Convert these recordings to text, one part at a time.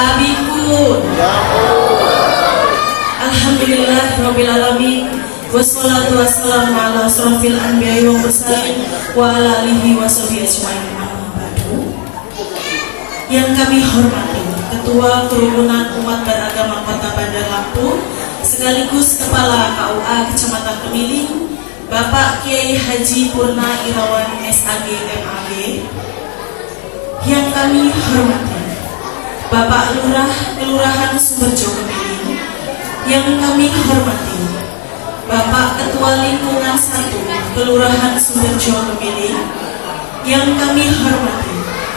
Sabikun. Alhamdulillah Rabbil Alamin. Wassalatu wassalamu ala asrofil anbiya'i wa mursalin wa ala alihi wa sahbihi ajma'in. Yang kami hormati Ketua Kerukunan Umat Beragama Kota Bandar Lampung sekaligus Kepala KUA Kecamatan Kemiling, Bapak Kiai Haji Purna Irawan SAG MAG. Yang kami hormati Bapak Lurah Kelurahan Sumberjo Kemiling. Yang kami hormati Bapak Ketua Lingkungan 1 Kelurahan Sumberjo Kemiling. Yang kami hormati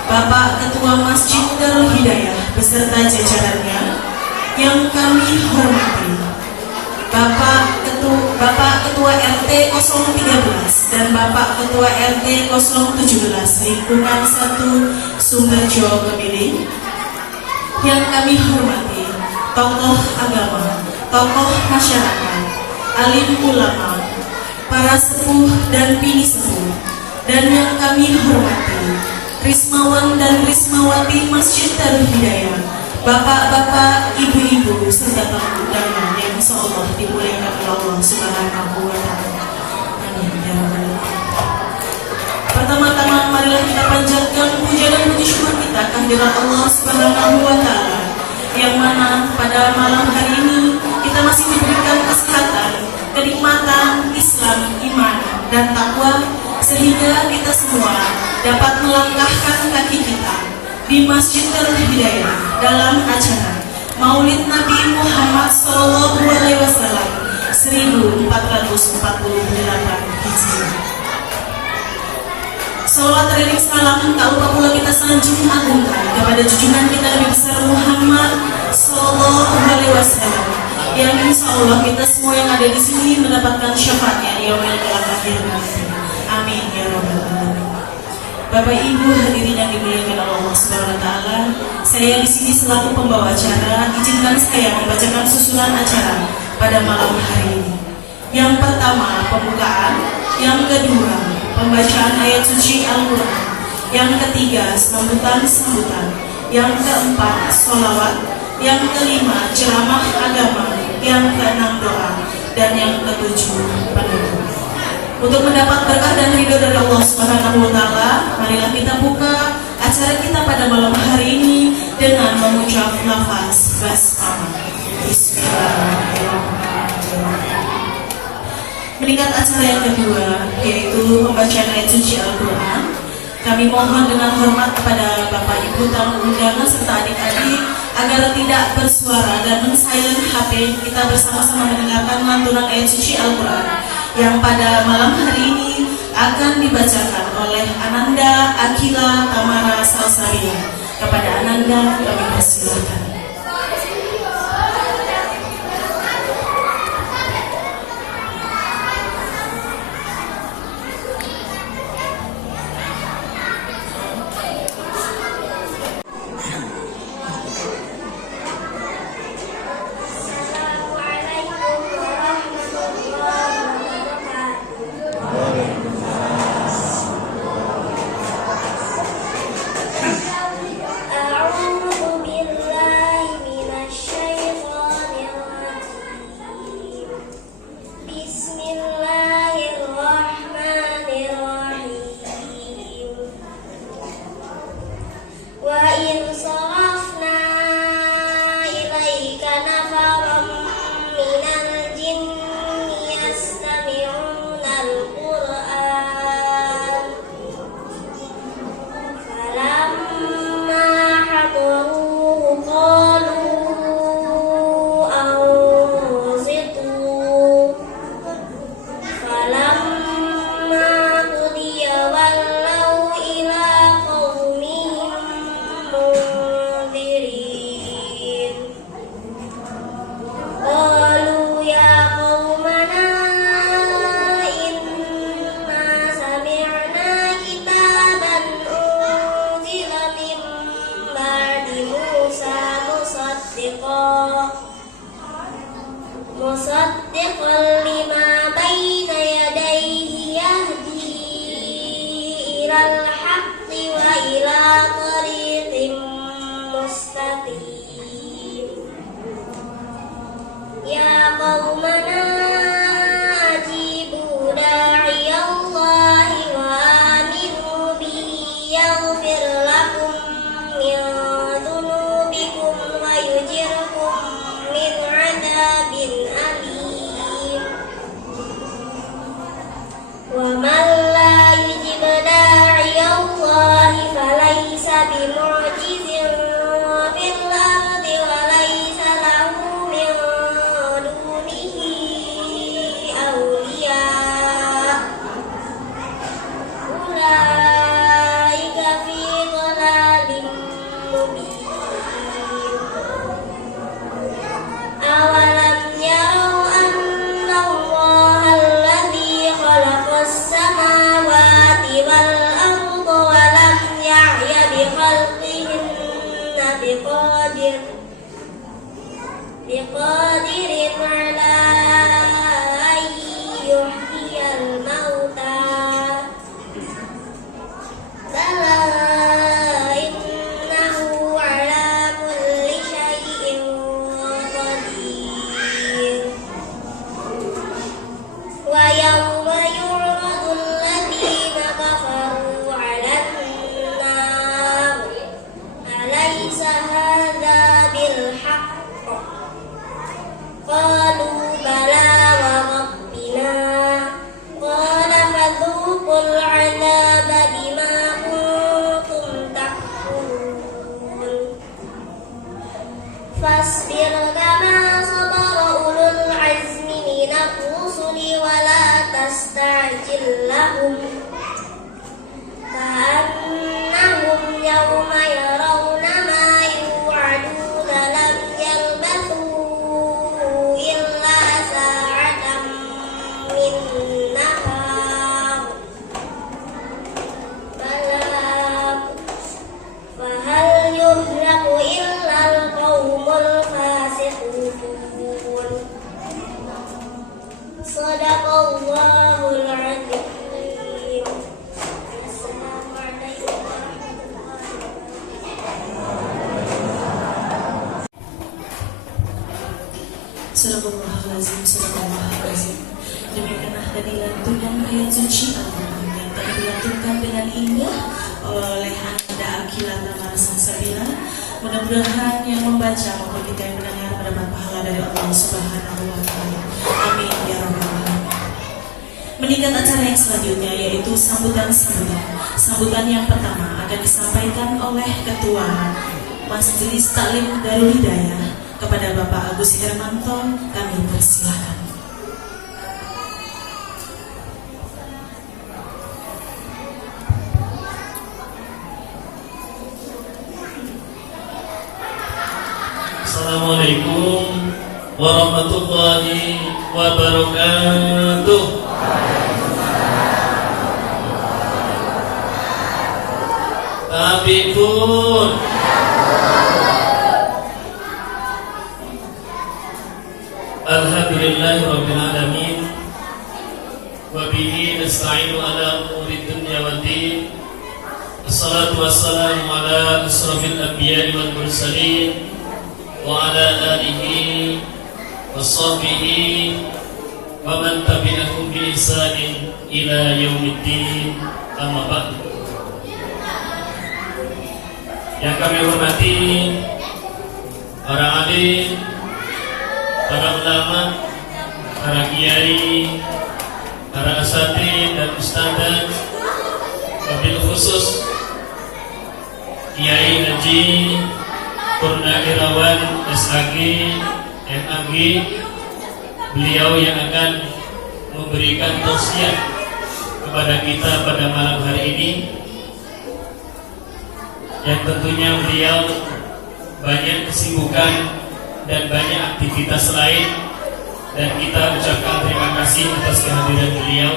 Bapak Ketua Masjid Darul Hidayah beserta jajarannya. Yang kami hormati Bapak Ketua RT 013 dan Bapak Ketua RT 017 Lingkungan 1 Sumberjo Kemiling. Yang kami hormati tokoh agama, tokoh masyarakat, alim ulama, para sepuh dan bini sepuh, dan yang kami hormati Rismawan dan Rismawati Masjid Darul Hidayah, bapak-bapak, ibu-ibu, serta tamu undangan yang insyaallah dimuliakan oleh Allah Subhanahu wa Ta'ala. Amin ya rabbal alamin. Pertama-tama marilah kita panjatkan puja dan puji syukur kita kehadirat Allah Subhanahu wa Ta'ala, yang mana pada malam hari ini kita masih diberikan kesehatan, kenikmatan Islam, iman, dan takwa, sehingga kita semua dapat melangkahkan kaki kita di Masjid Darul Hidayah dalam acara Maulid Nabi Muhammad SAW 1448 Hijriah. Salawat teriring salam tak lupa pula kita sanjung agungkan kepada junjungan kita Nabi besar Muhammad SAW, yang insya Allah kita semua yang ada di sini mendapatkan syafaatnya di yaumil akhir nanti. Amin ya rabbal alamin. Bapak Ibu hadirin yang dimuliakan Allah Subhanahu wa Ta'ala, saya di sini selaku pembawa acara, izinkan saya membacakan susunan acara pada malam hari ini. Yang pertama pembukaan, yang kedua pembacaan ayat suci Al-Quran, yang ketiga sambutan, yang keempat sholawat, yang kelima ceramah agama, yang keenam doa, dan yang ketujuh penutup. Untuk mendapat berkah dan ridho dari Allah Subhanahu wa Ta'ala, marilah kita buka acara kita pada malam hari ini dengan mengucap lafaz basmalah. Bismillahirrahmanirrahim. Meningkat acara yang kedua, yaitu pembacaan ayat suci Al-Quran. Kami mohon dengan hormat kepada Bapak Ibu tamu undangan serta adik-adik agar tidak bersuara dan men-silent HP. Kita bersama-sama mendengarkan lantunan ayat suci Al-Quran yang pada malam hari ini akan dibacakan oleh Ananda Akila Tamara Salsabila. Kepada Ananda kami persilakan. musaddiqan lima baina yadayhi yahdi ilal haqqi wa ila tariqim mustaqim. خلقهن بقادر على أن يحيي الموتى بلى إنه على كل شيء قدير ويوم يعرض الذين كفروا على النار أليس هذا بالحق قالوا بلى وربنا قال فذوقوا العذاب بما كنتم تكفرون فاصبر كما صبر أولو العزم من الرسل ولا تستعجل لهم كأنهم يوم يرون ما يوعدون لم يلبثوا إلا ساعة من نهار بلاغ فهل يهلك إلا القوم الفاسقون صدق الله العظيم. السلام عليكم ورحمة الله Sadaqallahul-Azim. Demikianlah tadi lantunan ayat suci Al-Quran yang telah dilantunkan dengan indah oleh Anda Akila Tamara Sansabila. Mudah-mudahan yang membaca maupun kita yang mendengar mendapat pahala dari Allah Subhanahu wa Ta'ala. Amin ya rabbal alamin. Meningkat acara yang selanjutnya yaitu sambutan yang pertama akan disampaikan oleh Ketua Majelis Taklim Darul Hidayah kepada Bapak Agus Hermanto. Kami persilakan. Assalamualaikum warahmatullahi wabarakatuh. Tabibun. Alhamdulillahirabbil alamin. Wa bihi nasta'inu ala umuri dunya waddin. Assalatu wassalamu ala asrafil anbiya'i wal mursalin wa ala alihi wa sahbihi wa man tabi'ahum bi ihsanin ila yaumiddin. Amma ba'du. Yang kami hormati para alim, para ulama, para kiai, para asatidz dan ustadzah, wabil khusus Kiai Haji Purnawirawan SAG MAG, beliau yang akan memberikan tausiah kepada kita pada malam hari ini, yang tentunya beliau banyak kesibukan dan banyak aktivitas lain, dan kita ucapkan terima kasih atas kehadiran beliau.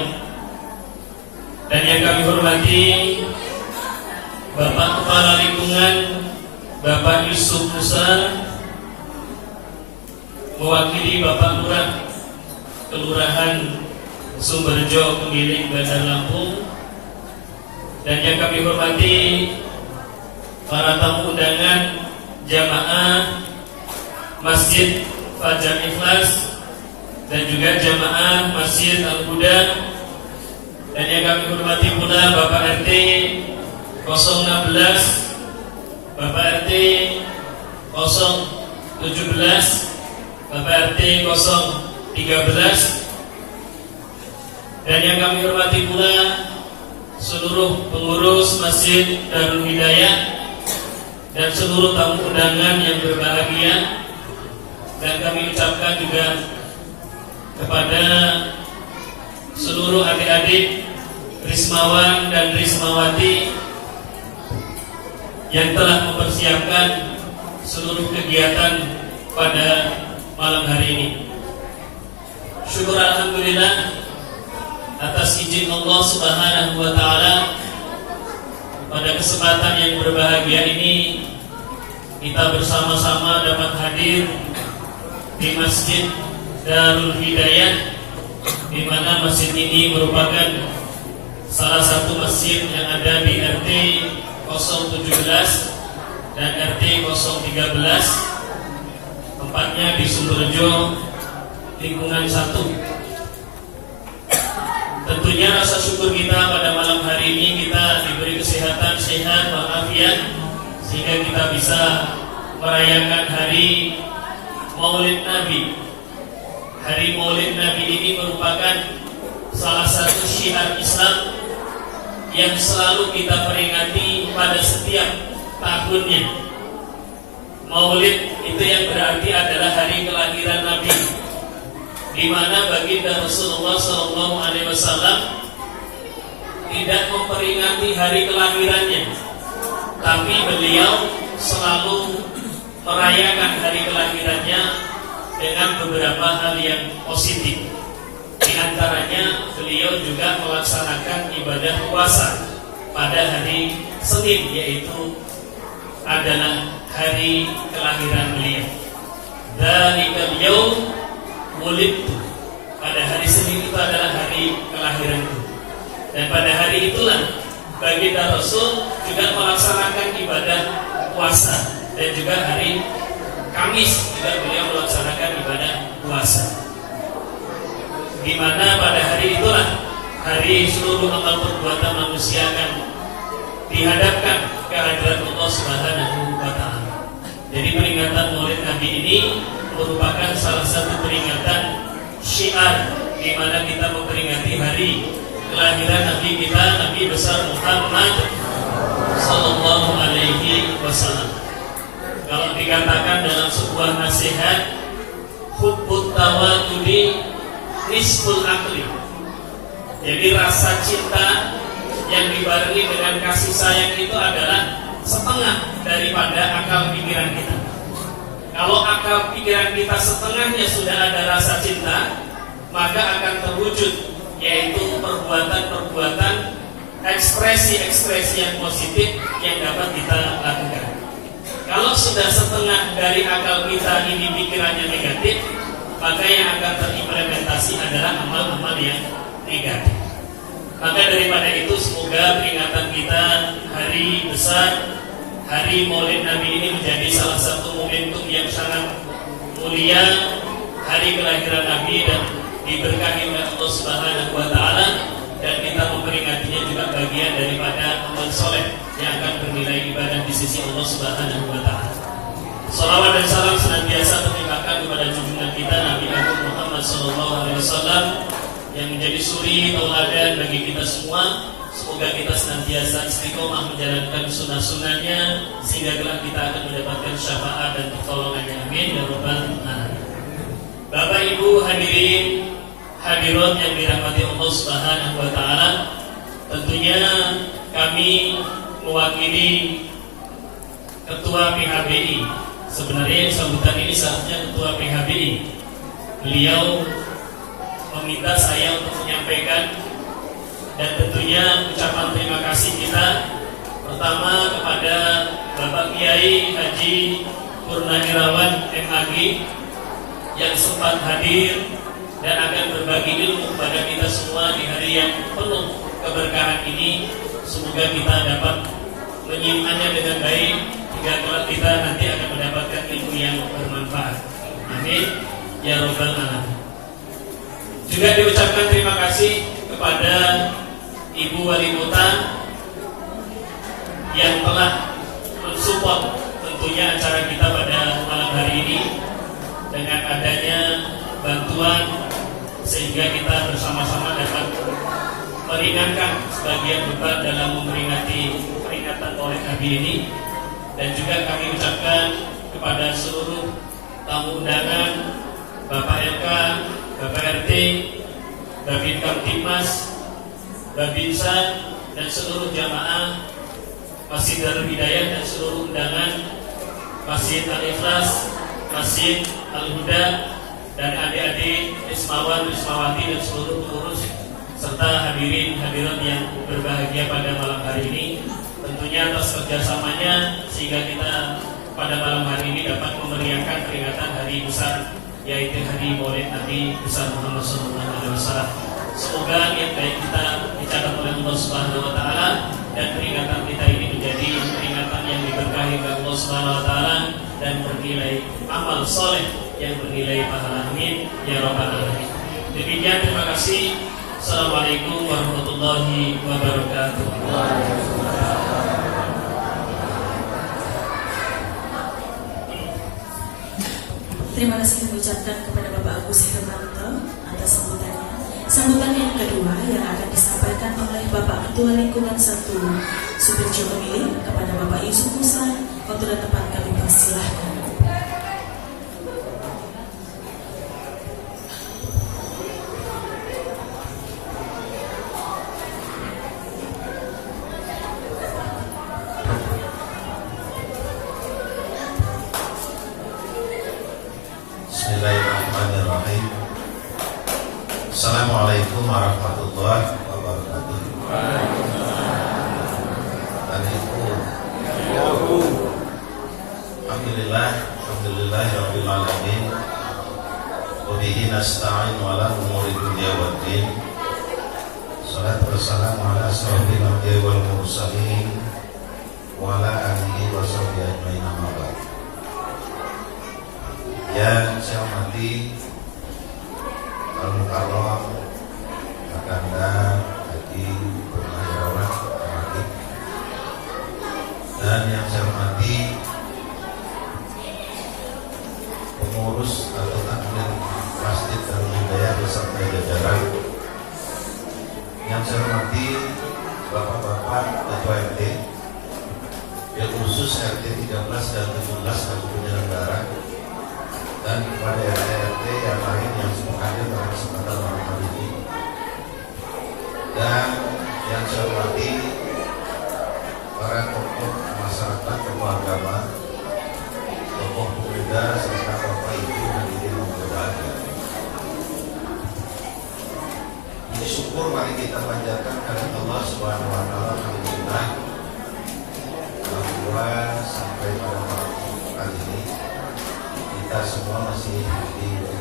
Dan yang kami hormati Bapak Kepala Lingkungan Bapak Yusuf Musa, mewakili Bapak Lurah Kelurahan Sumberjo Kemiling Bandar Lampung, dan yang kami hormati para tamu undangan jamaah Masjid Fajar Ikhlas dan juga jamaah Masjid Al-Huda, dan yang kami hormati pula Bapak RT 016, Bapak RT 017, Bapak RT 013, dan yang kami hormati pula seluruh pengurus Masjid Darul Hidayah dan seluruh tamu undangan yang berbahagia. Dan kami ucapkan juga kepada seluruh adik-adik Rismawan dan Rismawati yang telah mempersiapkan seluruh kegiatan pada malam hari ini. Syukur alhamdulillah atas izin Allah Subhanahu wa Ta'ala, pada kesempatan yang berbahagia ini kita bersama-sama dapat hadir di Masjid Darul Hidayah, di mana masjid ini merupakan salah satu masjid yang ada di RT 017 dan RT 013, tempatnya di Sumberjo, lingkungan 1. Tentunya rasa syukur kita pada malam hari ini kita diberi kesehatan, sehat, walafiat, sehingga kita bisa merayakan hari Maulid Nabi. Hari Maulid Nabi ini merupakan salah satu syiar Islam yang selalu kita peringati pada setiap tahunnya. Maulid itu yang berarti adalah hari kelahiran Nabi, di mana baginda Rasulullah SAW tidak memperingati hari kelahirannya, tapi beliau selalu merayakan hari kelahirannya dengan beberapa hal yang positif. Di antaranya beliau juga melaksanakan ibadah puasa pada hari Senin, yaitu adalah hari kelahiran beliau. Dzalikal yaum wulidtu. Pada hari Senin itu adalah hari kelahiranku. Dan pada hari itulah baginda Rasul juga melaksanakan ibadah puasa, dan juga hari Kamis juga beliau melaksanakan ibadah puasa. Di mana pada hari itulah hari seluruh amal perbuatan manusia akan dihadapkan ke hadirat Allah Subhanahu wa Ta'ala. Jadi peringatan Maulid Nabi ini merupakan salah satu peringatan syiar, di mana kita memperingati hari kelahiran Nabi kita, Nabi besar Muhammad Sallallahu Alaihi Wasallam. Kalau dikatakan dalam sebuah nasihat, hubbut tawadudi nisful akli. Jadi rasa cinta yang dibarengi dengan kasih sayang itu adalah setengah daripada akal pikiran kita. Kalau akal pikiran kita setengahnya sudah ada rasa cinta, maka akan terwujud, yaitu perbuatan-perbuatan, ekspresi-ekspresi yang positif yang dapat kita lakukan. Kalau sudah setengah dari akal kita ini pikirannya negatif, maka yang akan terimplementasi adalah amal-amal yang negatif. Maka daripada itu semoga peringatan kita hari besar, hari Maulid Nabi ini menjadi salah satu momentum yang sangat mulia, hari kelahiran Nabi, dan diberkahi oleh Allah Subhanahu wa Ta'ala, dan kita memperingatinya juga bagian daripada amal soleh yang akan bernilai ibadah di sisi Allah Subhanahu wa Ta'ala. Salawat dan salam senantiasa terlimpahkan kepada junjungan kita Nabi Muhammad SAW yang menjadi suri tauladan bagi kita semua. Semoga kita senantiasa istiqomah menjalankan sunnah-sunnahnya, sehingga kelak kita akan mendapatkan syafaat dan pertolongannya. Amin ya rabbal alamin. Bapak Ibu hadirin hadirat yang dirahmati Allah Subhanahu wa Ta'ala, tentunya kami mewakili Ketua PHBI. Sebenarnya sambutan ini seharusnya Ketua PHBI. Beliau meminta saya untuk menyampaikan, dan tentunya ucapan terima kasih kita pertama kepada Bapak Kiai Haji Purnawirawan MAG yang sempat hadir dan akan berbagi ilmu kepada kita semua di hari yang penuh keberkahan ini. Semoga kita dapat menyimpannya dengan baik, hingga kelak kita nanti akan mendapatkan ilmu yang bermanfaat. Amin ya rabbal alamin. Juga diucapkan terima kasih kepada Ibu Wali Kota yang telah mensupport tentunya acara kita pada malam hari ini dengan adanya bantuan, sehingga kita bersama-sama dapat meringankan sebagian beban dalam memperingati peringatan Maulid Nabi ini. Dan juga kami ucapkan kepada seluruh tamu undangan, Bapak LK, Bapak RT, Babin Kamtibmas, Babinsa, dan seluruh jamaah Masjid Darul Hidayah dan seluruh undangan Masjid Al-Ikhlas, Masjid Al-Huda, dan adik-adik Rismawan, Rismawati, dan seluruh pengurus serta hadirin hadirat yang berbahagia pada malam hari ini. tentunya atas kerjasamanya sehingga kita pada malam hari ini dapat memeriahkan peringatan hari besar, yaitu hari Maulid Nabi besar Muhammad SAW. Semoga niat baik kita dicatat oleh Allah Subhanahu Wa Taala dan peringatan kita ini menjadi peringatan yang diberkahi oleh Allah Subhanahu Wa Taala dan bernilai amal soleh yang bernilai pahala. Amin ya rabbal alamin. Demikian, terima kasih. Assalamualaikum warahmatullahi wabarakatuh. Terima kasih kami ucapkan kepada Bapak Agus Hermanto atas sambutannya. Sambutan yang kedua yang akan disampaikan oleh Bapak Ketua Lingkungan 1 Sudirjo Kemiling kepada Bapak Yusuf Musa. Waktu dan tempat kami persilahkan. Bismillahirrahmanirrahim. Assalamualaikum warahmatullahi wabarakatuh. Alhamdulillahirabbil alamin. Wa bihi nasta'in wa ala umuri dunya waddin. Shalatu wassalamu ala asyrofil anbiya'i wal mursalin wa ala alihi wa sahbihi ajmain. Amma ba'd. Yang saya hormati Al-Mukarram Kakanda Haji Purnawirawan Amati, dan yang saya hormati pengurus atau takmir masjid Darul Hidayah beserta jajaran, yang saya hormati bapak-bapak ketua RT, yang khusus RT 13 dan 17 selaku penyelenggara, dan kepada RT yang lain yang semua hadir dalam kesempatan malam hari ini, dan yang saya hormati para tokoh masyarakat, tokoh agama, tokoh pemuda, serta bapak ibu hadirin yang berbahagia. Puji syukur mari kita panjatkan kepada Allah Subhanahu Wa Taala. Alhamdulillah bahwa sampai pada malam kali ini kita semua masih diberi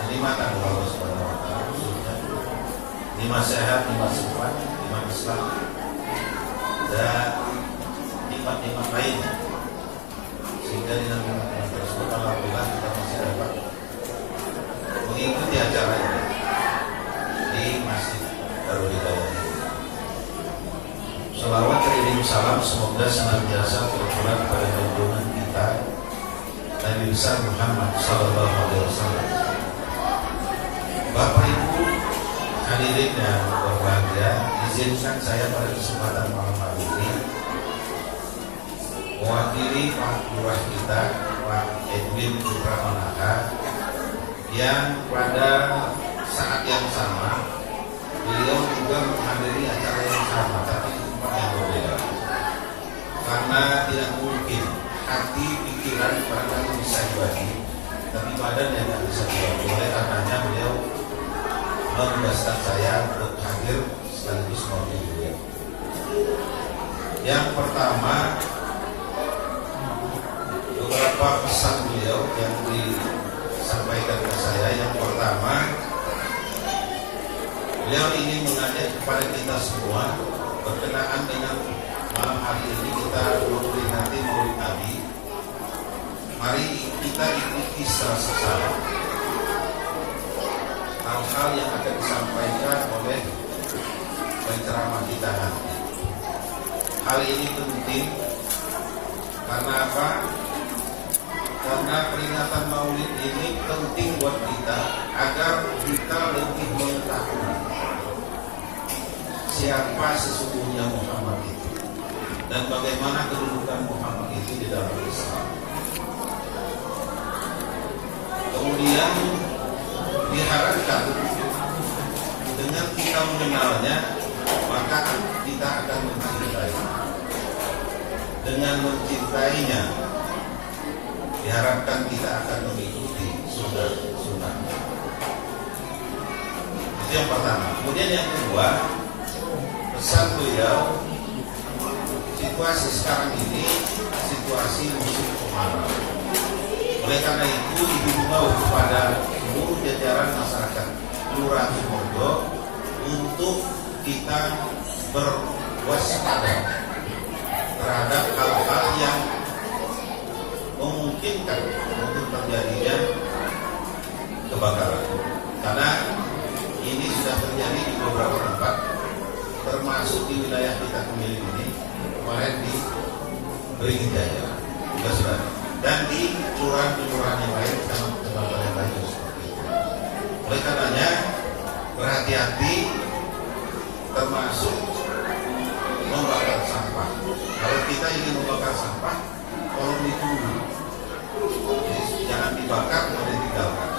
kenikmatan Allah Subhanahu Wa Taala, khususnya nikmat sehat, nikmat sempat, nikmat Islam, dan nikmat-nikmat lainnya, sehingga dengan nikmat tersebut alhamdulillah kita masih dapat mengikuti acara ini di Masjid Darul Hidayah. Salawat teriring salam semoga senantiasa tercurah pada junjungan kita Nabi besar Muhammad Sallallahu Alaihi Wasallam. Bapak Ibu hadirin yang berbahagia, izinkan saya pada kesempatan malam hari ini mewakili Pak Lurah kita, Pak Edwin Putra Manaka, yang pada saat yang sama beliau juga menghadiri acara yang sama tapi di tempat yang berbeda, karena tidak mungkin hati pikiran barangkali bisa dibagi, tapi badan yang tidak bisa dibagi. Oleh karenanya beliau menugaskan saya untuk hadir sekaligus mewakili beliau. Yang pertama, beberapa pesan beliau yang disampaikan ke saya. Yang pertama, beliau ingin mengajak kepada kita semua berkenaan dengan malam hari ini kita memperingati Maulid Nabi. Mari kita ikuti secara hal-hal yang akan disampaikan oleh penceramah kita nanti. Hal ini penting karena apa? Karena peringatan Maulid ini penting buat kita agar kita lebih mengetahui siapa sesungguhnya Muhammad itu dan bagaimana kedudukan Muhammad itu di dalam Islam. Kemudian diharapkan dengan kita mengenalnya, maka kita akan mencintai. Dengan mencintainya, diharapkan kita akan mengikuti sunnah. Itu yang pertama. Kemudian yang kedua, pesan beliau situasi sekarang ini situasi musim kemarau. Oleh karena itu, dihimbau kepada seluruh jajaran masyarakat Kelurahan Sumorjo untuk kita berwaspada terhadap hal-hal yang memungkinkan untuk terjadinya kebakaran. Karena ini sudah terjadi di beberapa tempat, termasuk di wilayah kita Kemiling ini, kemarin di Beringin-Jaya juga sudah, dan di kelurahan-kelurahan yang lain, kecamatan yang lain juga seperti itu. Oleh karenanya berhati-hati, termasuk membakar sampah. Kalau kita ingin membakar sampah, tolong ditunggu, jadi jangan dibakar kemudian ditinggalkan,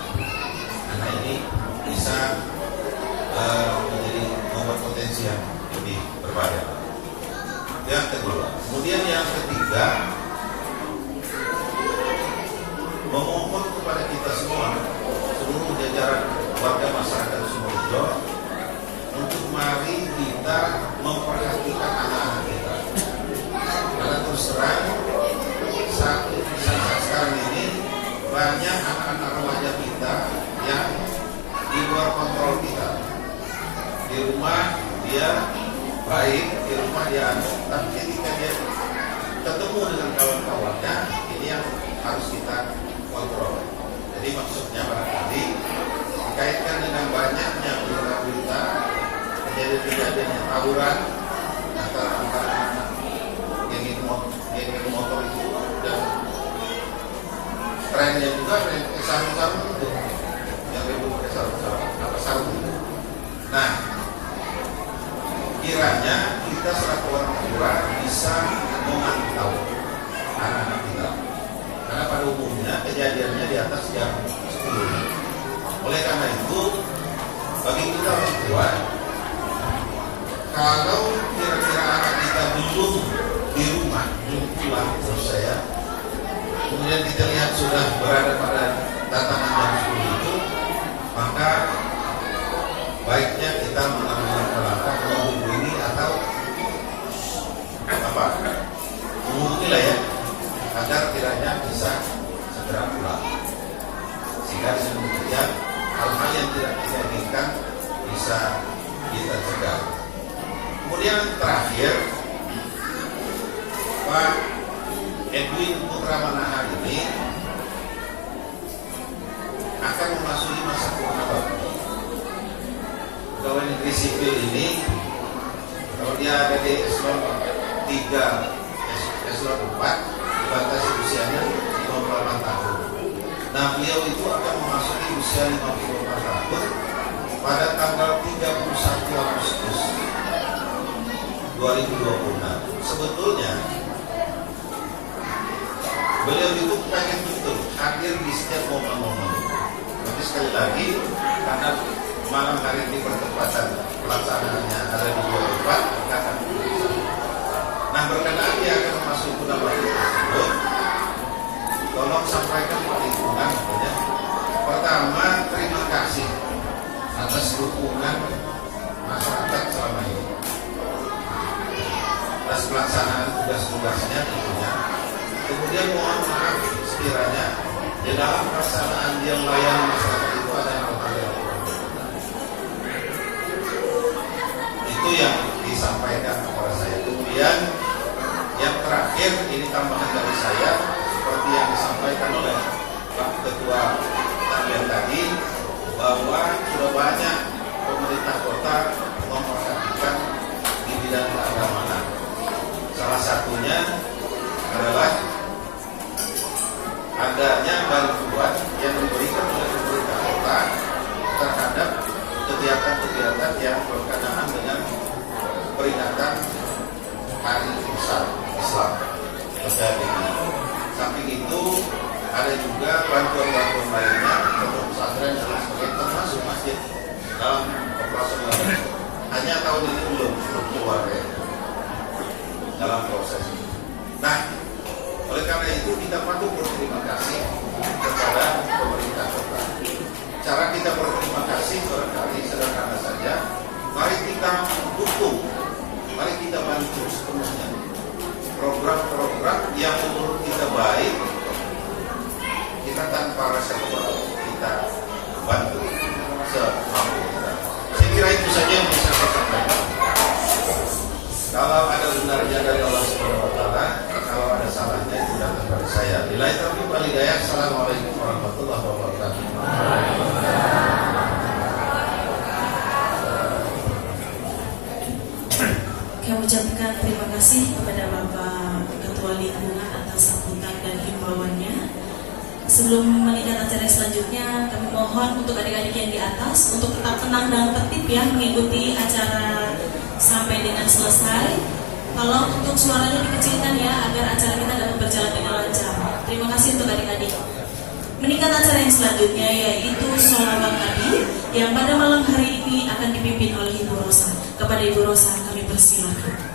karena ini bisa menjadi membuat potensi yang lebih berbahaya. Yang kedua, kemudian yang ketiga, memohon kepada kita semua, seluruh jajaran warga masyarakat Sumorjo, untuk mari kita memperhatikan anak-anak kita. Karena terus terang, saat sekarang ini banyak anak-anak remaja kita yang di luar kontrol kita. Di rumah dia baik, di rumah dia tapi ketika dia ketemu dengan kawan-kawannya, ini yang harus kita kontrol. Jadi maksudnya barangkali dikaitkan dengan banyaknya berita-berita kejadian-kejadian tawuran antara anak geng motor itu, dan trennya juga sarung-sarung itu yang ribut pakai sarung itu. Nah, kiranya kita selaku orang tua bisa memantau anak-anak kita, karena pada umumnya kejadiannya di atas jam 10. Oleh karena itu, bagi kita orang tua, kalau kira-kira anak kita belum di rumah, belum pulang, terus saya, kemudian kita lihat sudah berada pada datangan jam 10 itu, maka baiknya kita mengambil langkah menghubungi atau menghubungi lah ya, agar kiranya bisa segera pulang, sehingga kemudian hal-hal yang tidak kita inginkan bisa kita cegah. Kemudian terakhir, Pak Edwin Putra Manaha ini akan memasuki masa purna. Pegawai negeri sipil ini, kalau dia ada di eselon 3, eselon 4, dibatasi usianya 58 tahun. Nah, beliau itu akan memasuki usia 54 tahun pada tanggal 31 Agustus 2026. Sebetulnya beliau itu pengen betul hadir di setiap momen-momen. Tapi sekali lagi, karena malam hari ini bertepatan pelaksanaannya ada di 2 tempat, akan nah berkenaan dia akan masuk ke dalam tersebut, tolong sampaikan perhitungan. Pertama, terima kasih atas dukungan masyarakat selama ini atas pelaksanaan tugas-tugasnya tentunya. Kemudian mohon maaf sekiranya di dalam pelaksanaan dia melayani masyarakat itu ada hal-hal yang itu yang disampaikan kepada saya. Kemudian yang terakhir, ini tambahan dari saya, seperti yang disampaikan oleh Pak Ketua Tambian tadi, bahwa sudah banyak pemerintah kota memperhatikan di bidang keagamaan. Salah satunya adalah adanya bantuan yang diberikan oleh pemerintah kota terhadap kegiatan-kegiatan yang berkenaan dengan peringatan Hari Besar Islam terjadi. Samping itu ada juga bantuan-bantuan lainnya untuk pesantren dan sebagainya, termasuk masjid dalam operasional. Hanya tahun ini belum keluar ya, dalam proses. Nah, oleh karena itu kita patut berterima kasih kepada pemerintah kota. Cara kita berterima kasih barangkali sederhana saja. Mari kita dukung, mari kita bantu sepenuhnya Sebelum meningkat acara selanjutnya, kami mohon untuk adik-adik yang di atas untuk tetap tenang dan tertib ya, mengikuti acara sampai dengan selesai. Tolong untuk suaranya dikecilkan ya, agar acara kita dapat berjalan dengan lancar. Terima kasih untuk adik-adik. Meningkat acara yang selanjutnya yaitu sholawat Nabi yang pada malam hari ini akan dipimpin oleh Ibu Rosa. Kepada Ibu Rosa kami persilakan.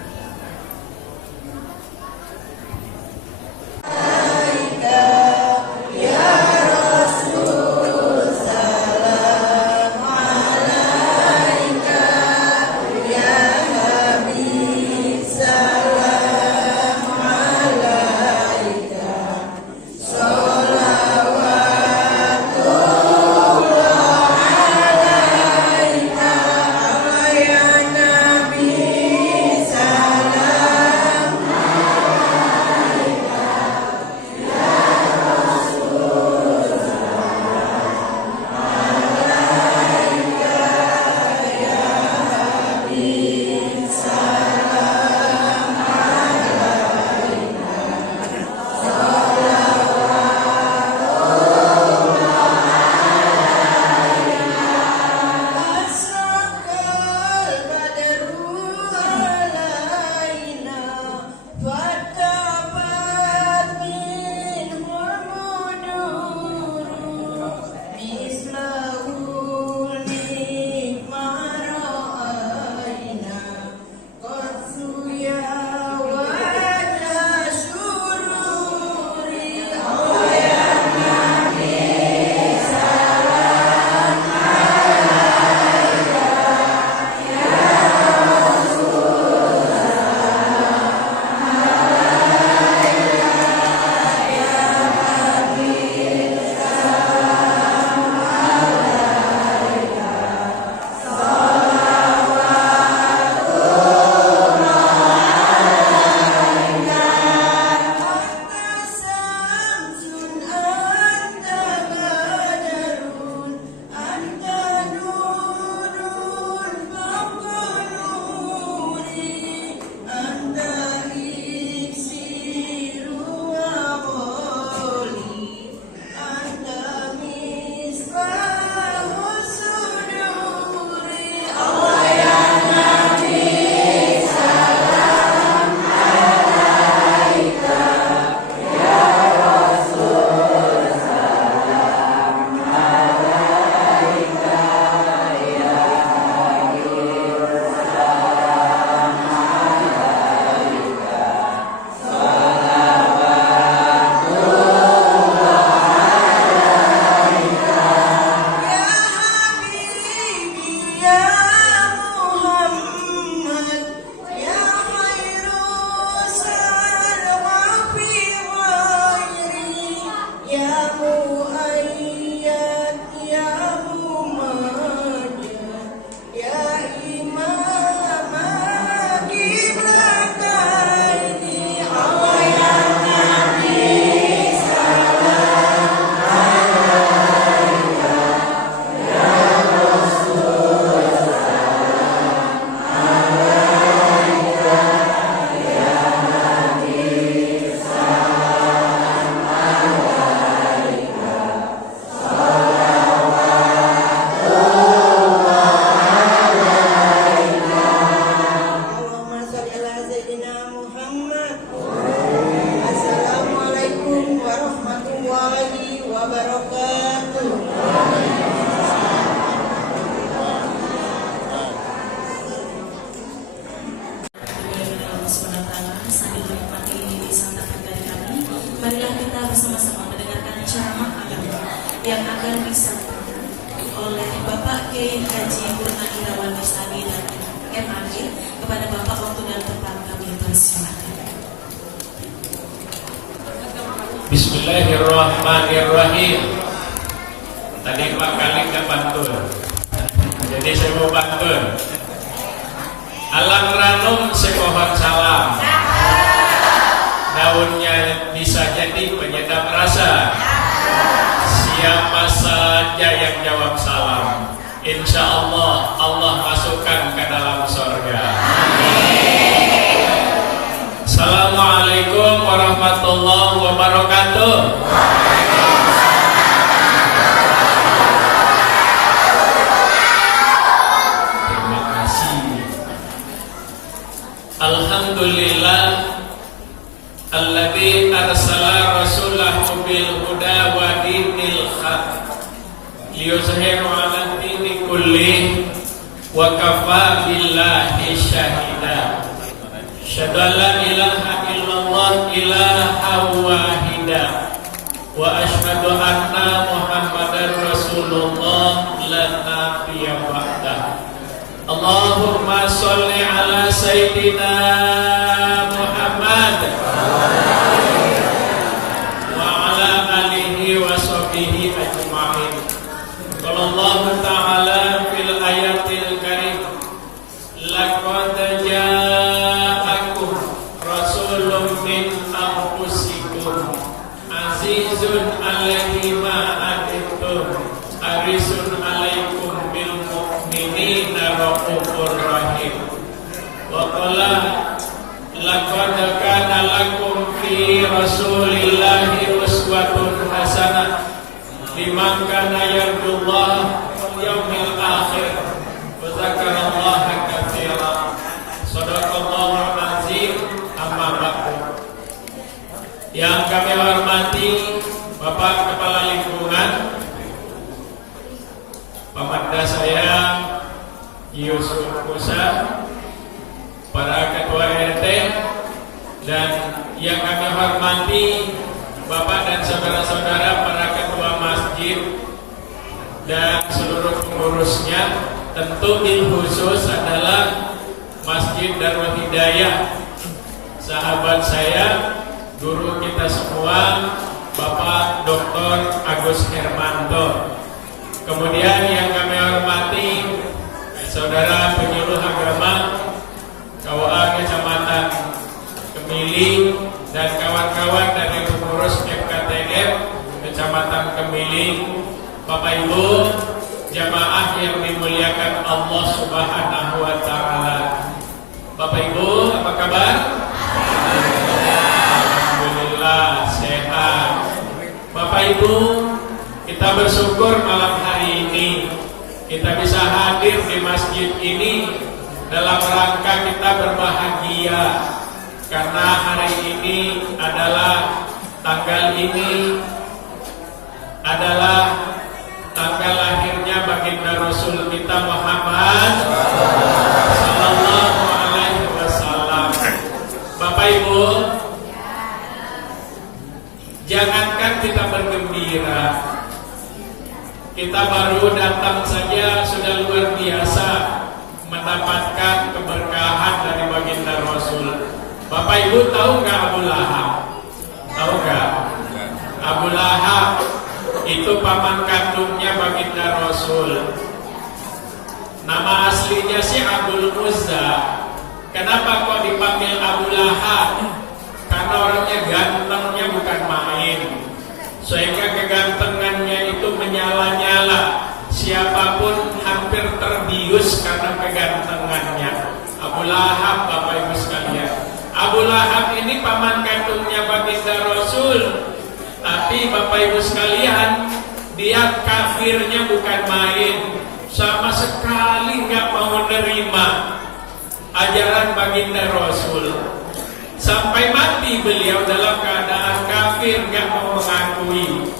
bersama-sama mendengarkan ceramah agama yang akan disampaikan oleh Bapak Kiai Haji Purnawirawan Mustadi dan MAG. Kepada Bapak waktu dan tempat kami persilakan. Bismillahirrahmanirrahim. Tadi Pak Kalik gak bantul, jadi saya mau bantul. Alang ranum sepohon salam, daunnya bisa jadi penyedap rasa. Siapa saja yang jawab salam, insya Allah Allah masukkan ke dalam surga. Assalamualaikum warahmatullahi wabarakatuh. alladzi arsala rasulahu bil huda wa dinil haq liyuzhiru 'ala dini kullih wa kafa billahi syahida. Asyhadu an la ilaha illallah ilaha wahidah wa asyhadu anna Muhammadar Rasulullah la nabiyya ba'dah. Allahumma sholli ala sayyidina Muhammad wa ala alihi wa sahbihi ajma'in. Qala Allah ta'ala fil ayatil karim laqad ja'akum rasulun min anfusikum azizun 'alaihi ma anittum harisun 'alaikum bil mu'minina raufur rahim. Wa qala laqad kana lakum fi rasulillahi uswatun hasanah liman kana yarjullaha wal yawmil akhir wa dzakarallaha katsiran. Shadaqallahul azim. Amma ba'du. Yang kami hormati Bapak Kepala Lingkungan, Pamanda saya Yusuf Musa, para ketua RT, dan yang kami hormati Bapak dan saudara-saudara para ketua masjid dan seluruh pengurusnya. Tentu bil khusus adalah Masjid Darul Hidayah, sahabat saya, guru kita semua, Bapak Dr. Agus Hermanto. Kemudian yang kami hormati saudara penyuluh agama KUA Kecamatan Kemiling dan kawan-kawan dari pengurus FKTF Kecamatan Kemiling, Bapak Ibu jamaah yang dimuliakan Allah Subhanahu wa taala. Bapak Ibu, apa kabar? Alhamdulillah sehat. Bapak Ibu, kita bersyukur malam hari ini kita bisa hadir di masjid ini dalam rangka kita berbahagia karena hari ini adalah tanggal lahirnya baginda Rasul kita Muhammad sallallahu alaihi wasallam. Bapak Ibu, jangankan kita bergembira, kita baru datang saja sudah luar biasa mendapatkan keberkahan dari baginda Rasul. Bapak Ibu tahu nggak Abu Lahab? Tahu nggak? Abu Lahab itu paman kandungnya baginda Rasul. Nama aslinya si Abdul Uzza. Kenapa kok dipanggil Abu Lahab? Karena orangnya gantengnya bukan main, sehingga kegantengannya itu menyala-nyala. Siapapun hampir terbius karena kegantengannya. Abu Lahab, Bapak Ibu sekalian. Abu Lahab ini paman kandungnya baginda Rasul. Tapi Bapak Ibu sekalian, dia kafirnya bukan main, sama sekali nggak mau menerima ajaran baginda Rasul. Sampai mati beliau dalam keadaan kafir, nggak mau mengakui.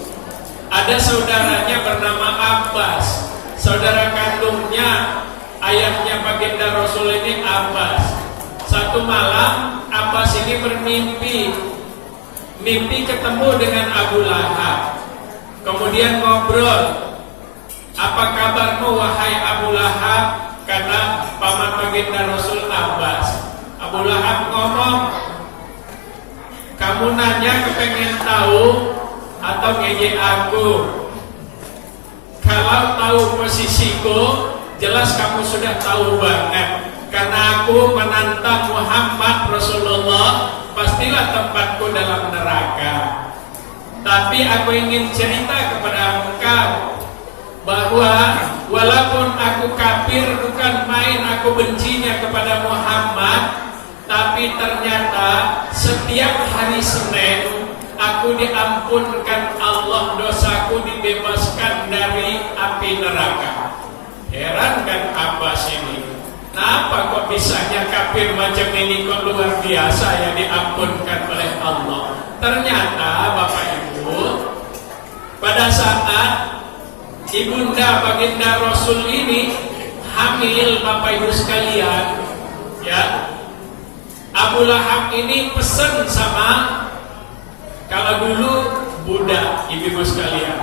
Ada saudaranya bernama Abbas, saudara kandungnya ayahnya baginda Rasul ini Abbas. Satu malam Abbas ini mimpi ketemu dengan Abu Lahab. Kemudian ngobrol, apa kabarmu wahai Abu Lahab? Karena paman baginda Rasul Abbas. Abu Lahab ngomong, kamu nanya kepengen tahu atau ngejek aku? Kalau tahu posisiku, jelas kamu sudah tahu banget. Karena aku menantang Muhammad Rasulullah, pastilah tempatku dalam neraka. Tapi aku ingin cerita kepada engkau bahwa walaupun aku kafir, bukan main aku bencinya kepada Muhammad, tapi ternyata setiap hari Senin aku diampunkan Allah, dosaku dibebaskan dari api neraka. Heran kan Abbas ini? Kenapa kok bisanya kafir macam ini kok luar biasa yang diampunkan oleh Allah? Ternyata Bapak Ibu, pada saat ibunda baginda Rasul ini hamil, Bapak Ibu sekalian, ya, Abu Lahab ini pesan sama, kalau dulu budak, ibu-ibu sekalian.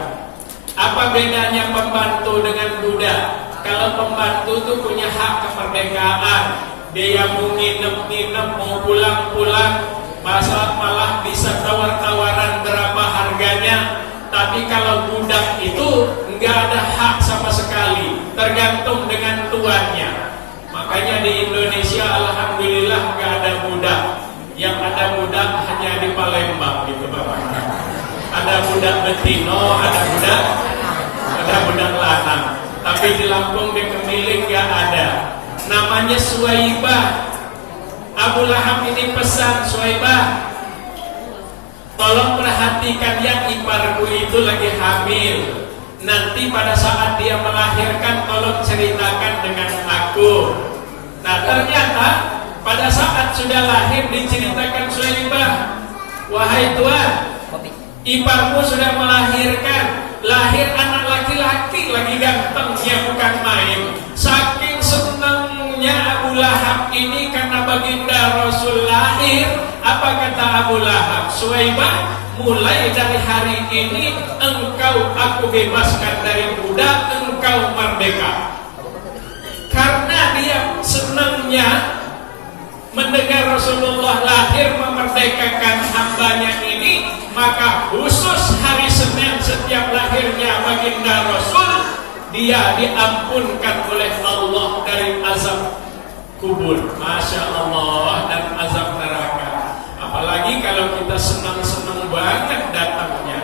Apa bedanya pembantu dengan budak? Kalau pembantu itu punya hak kemerdekaan, dia mau nginep-nginep, mau pulang-pulang, malah bisa tawar-tawaran berapa harganya. Tapi kalau budak itu nggak ada hak sama sekali, tergantung dengan tuannya. Makanya di Indonesia alhamdulillah nggak ada budak. Yang ada budak hanya di Palembang gitu Bapak. Ada budak betino, ada budak lanang. Tapi di Lampung di Kemiling nggak ada. Namanya Suwaibah. Abu Lahab ini pesan, Suwaibah, tolong perhatikan ya, iparku itu lagi hamil. Nanti pada saat dia melahirkan tolong ceritakan dengan aku. Nah ternyata pada saat sudah lahir diceritakan Suwaibah, wahai Tuhan, iparmu sudah melahirkan, lahir anak laki-laki lagi gantengnya bukan main. Saking senangnya Abu Lahab ini karena baginda Rasul lahir, apa kata Abu Lahab? Suwaibah, mulai dari hari ini engkau aku bebaskan dari budak, engkau merdeka. Karena dia senangnya mendengar Rasulullah lahir memerdekakan hambanya ini, maka khusus hari Senin setiap lahirnya baginda Rasul, dia diampunkan oleh Allah dari azab kubur, Masya Allah, dan azab neraka. Apalagi kalau kita senang-senang banget datangnya.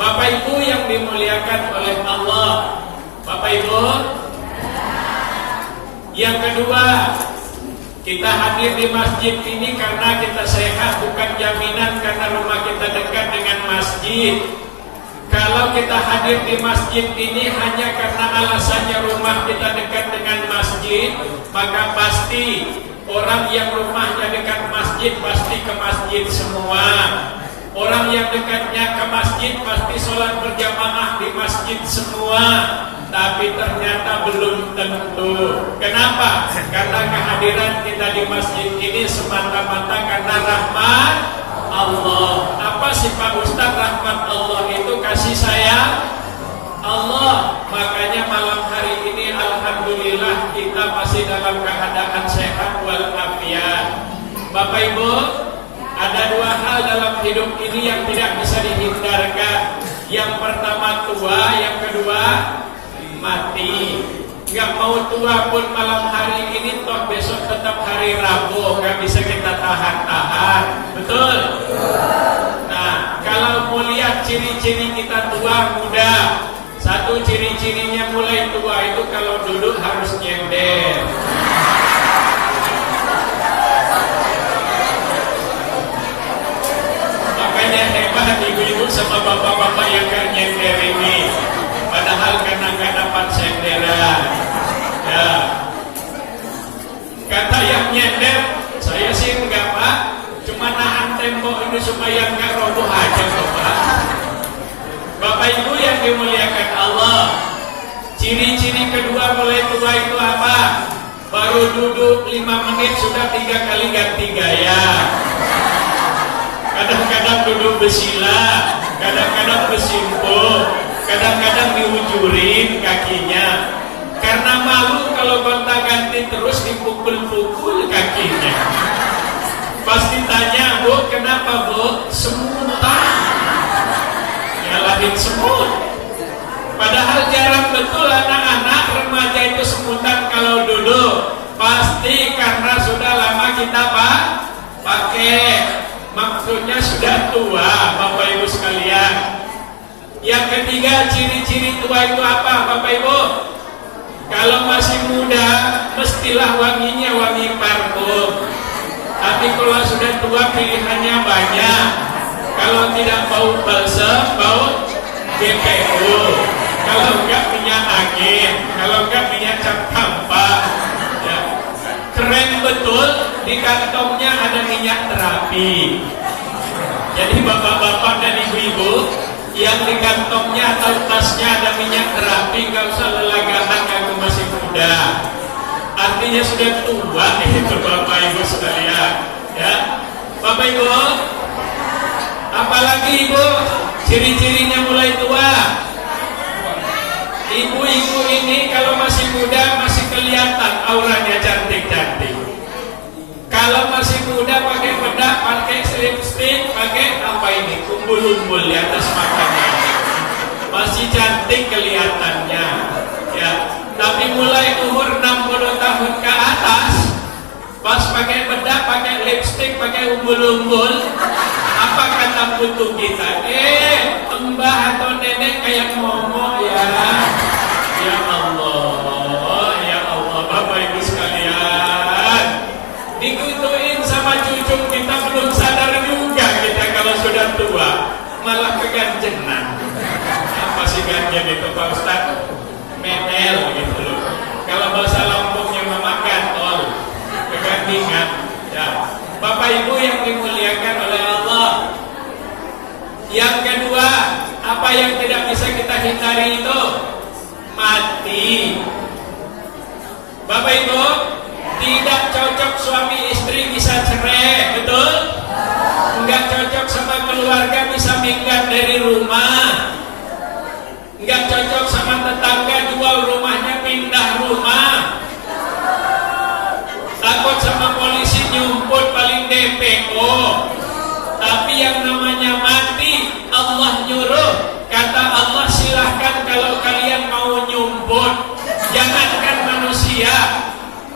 Bapak Ibu yang dimuliakan oleh Allah, Bapak Ibu, yang kedua, kita hadir di masjid ini karena kita sehat, bukan jaminan karena rumah kita dekat dengan masjid. Kalau kita hadir di masjid ini hanya karena alasannya rumah kita dekat dengan masjid, maka pasti orang yang rumahnya dekat masjid pasti ke masjid semua. Orang yang dekatnya ke masjid pasti sholat berjamaah di masjid semua. Tapi ternyata belum tentu. Kenapa? Karena kehadiran kita di masjid ini semata-mata karena rahmat Allah. Apa sih Pak Ustadz? Rahmat Allah itu kasih sayang Allah. Makanya malam hari ini alhamdulillah kita masih dalam keadaan sehat walafiat. Bapak Ibu, ada dua hal dalam hidup ini yang tidak bisa dihindarkan. Yang pertama tua, yang kedua mati. Gak mau tua pun malam hari ini, toh besok tetap hari Rabu, gak bisa kita tahan-tahan. Betul? Nah, kalau mau lihat ciri-ciri kita tua muda, satu ciri-cirinya mulai tua itu kalau duduk harus nyender. Makanya hebat ibu-ibu sama bapak-bapak yang gak nyender ini. Padahal karena nggak dapat senderan, ya. Kata yang nyender, saya sih enggak Pak, cuma nahan tembok ini supaya nggak roboh aja Bapak. Bapak Ibu yang dimuliakan Allah, ciri-ciri kedua mulai tua itu apa? Baru duduk 5 menit sudah 3 kali ganti gaya. Kadang-kadang duduk bersila, kadang-kadang bersimpuh, kadang-kadang diujurin kakinya. Karena malu kalau gonta-ganti terus dipukul-pukul kakinya. Pasti tanya, Bu, kenapa Bu? Semutan. Nyalahin semut. Padahal jarang betul anak-anak remaja itu semutan kalau duduk. Pasti karena sudah lama kita pakai. Maksudnya sudah tua, Bapak Ibu sekalian. Yang ketiga, ciri-ciri tua itu apa Bapak Ibu? Kalau masih muda, mestilah wanginya wangi parfum. Tapi kalau sudah tua pilihannya banyak. Kalau tidak bau balsam, bau BPU. Kalau enggak minyak angin, kalau enggak minyak cap kampak. Ya. betul di kantongnya ada minyak terapi. Jadi bapak-bapak dan ibu-ibu yang di kantongnya atau tasnya ada minyak terapi, nggak usah lelagahan, aku masih muda. Artinya sudah tua itu bapak ibu sekalian. Ya, bapak ibu. Apalagi ibu, ciri-cirinya mulai tua. Ibu-ibu ini kalau masih muda masih kelihatan auranya cantik-cantik. Kalau masih muda pakai bedak, pakai lipstick, pakai apa ini? Umbul-umbul di atas matanya. Masih cantik kelihatannya. Ya, tapi mulai umur 60 tahun ke atas, pas pakai bedak, pakai lipstick, pakai umbul-umbul, apa kata putu kita? Mbah atau nenek kayak momo ya. Ya Allah, ya Allah, Bapak Ibu sekalian. Dikutuin sama cucu kita belum sadar juga kita kalau sudah tua, malah keganjenan. Apa sih ganjen itu Pak Ustaz? Menel gitu loh. Kalau bahasa Lampungnya memakan tol, kegantingan. Ya, Bapak Ibu yang dimuliakan oleh Allah. Yang kedua, apa yang tidak bisa kita hindari itu? Mati. Bapak Ibu, tidak cocok suami istri bisa cerai, betul? Enggak cocok sama keluarga bisa minggat dari rumah. Enggak cocok sama tetangga jual rumahnya pindah rumah. Takut sama polisi nyumput paling DPO. Tapi yang namanya mati Allah nyuruh. Kata Allah silahkan kalau kalian mau nyumput. Jangankan manusia,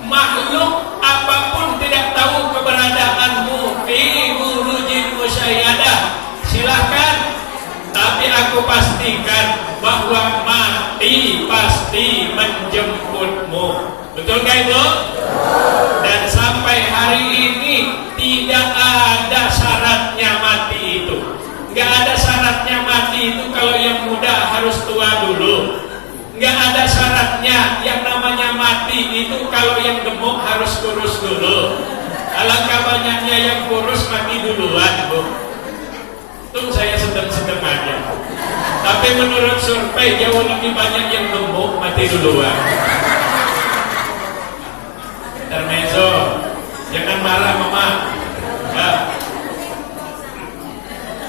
makhluk apapun tidak tahu keberadaanmu fi burujin musyayadah. Silahkan. Tapi aku pastikan bahwa mati pasti menjemputmu. Betul gak itu? Dan sampai hari ini tidak ada syaratnya mati itu. Gak ada syaratnya mati itu kalau yang muda harus tua dulu. Gak ada syaratnya yang namanya mati itu kalau yang gemuk harus kurus dulu. Alangkah banyaknya yang kurus mati duluan, Bu. Itu saya sedang-sedang aja. Tapi menurut survei jauh lebih banyak yang gemuk mati duluan. Intermezzo, jangan marah mama. Ya.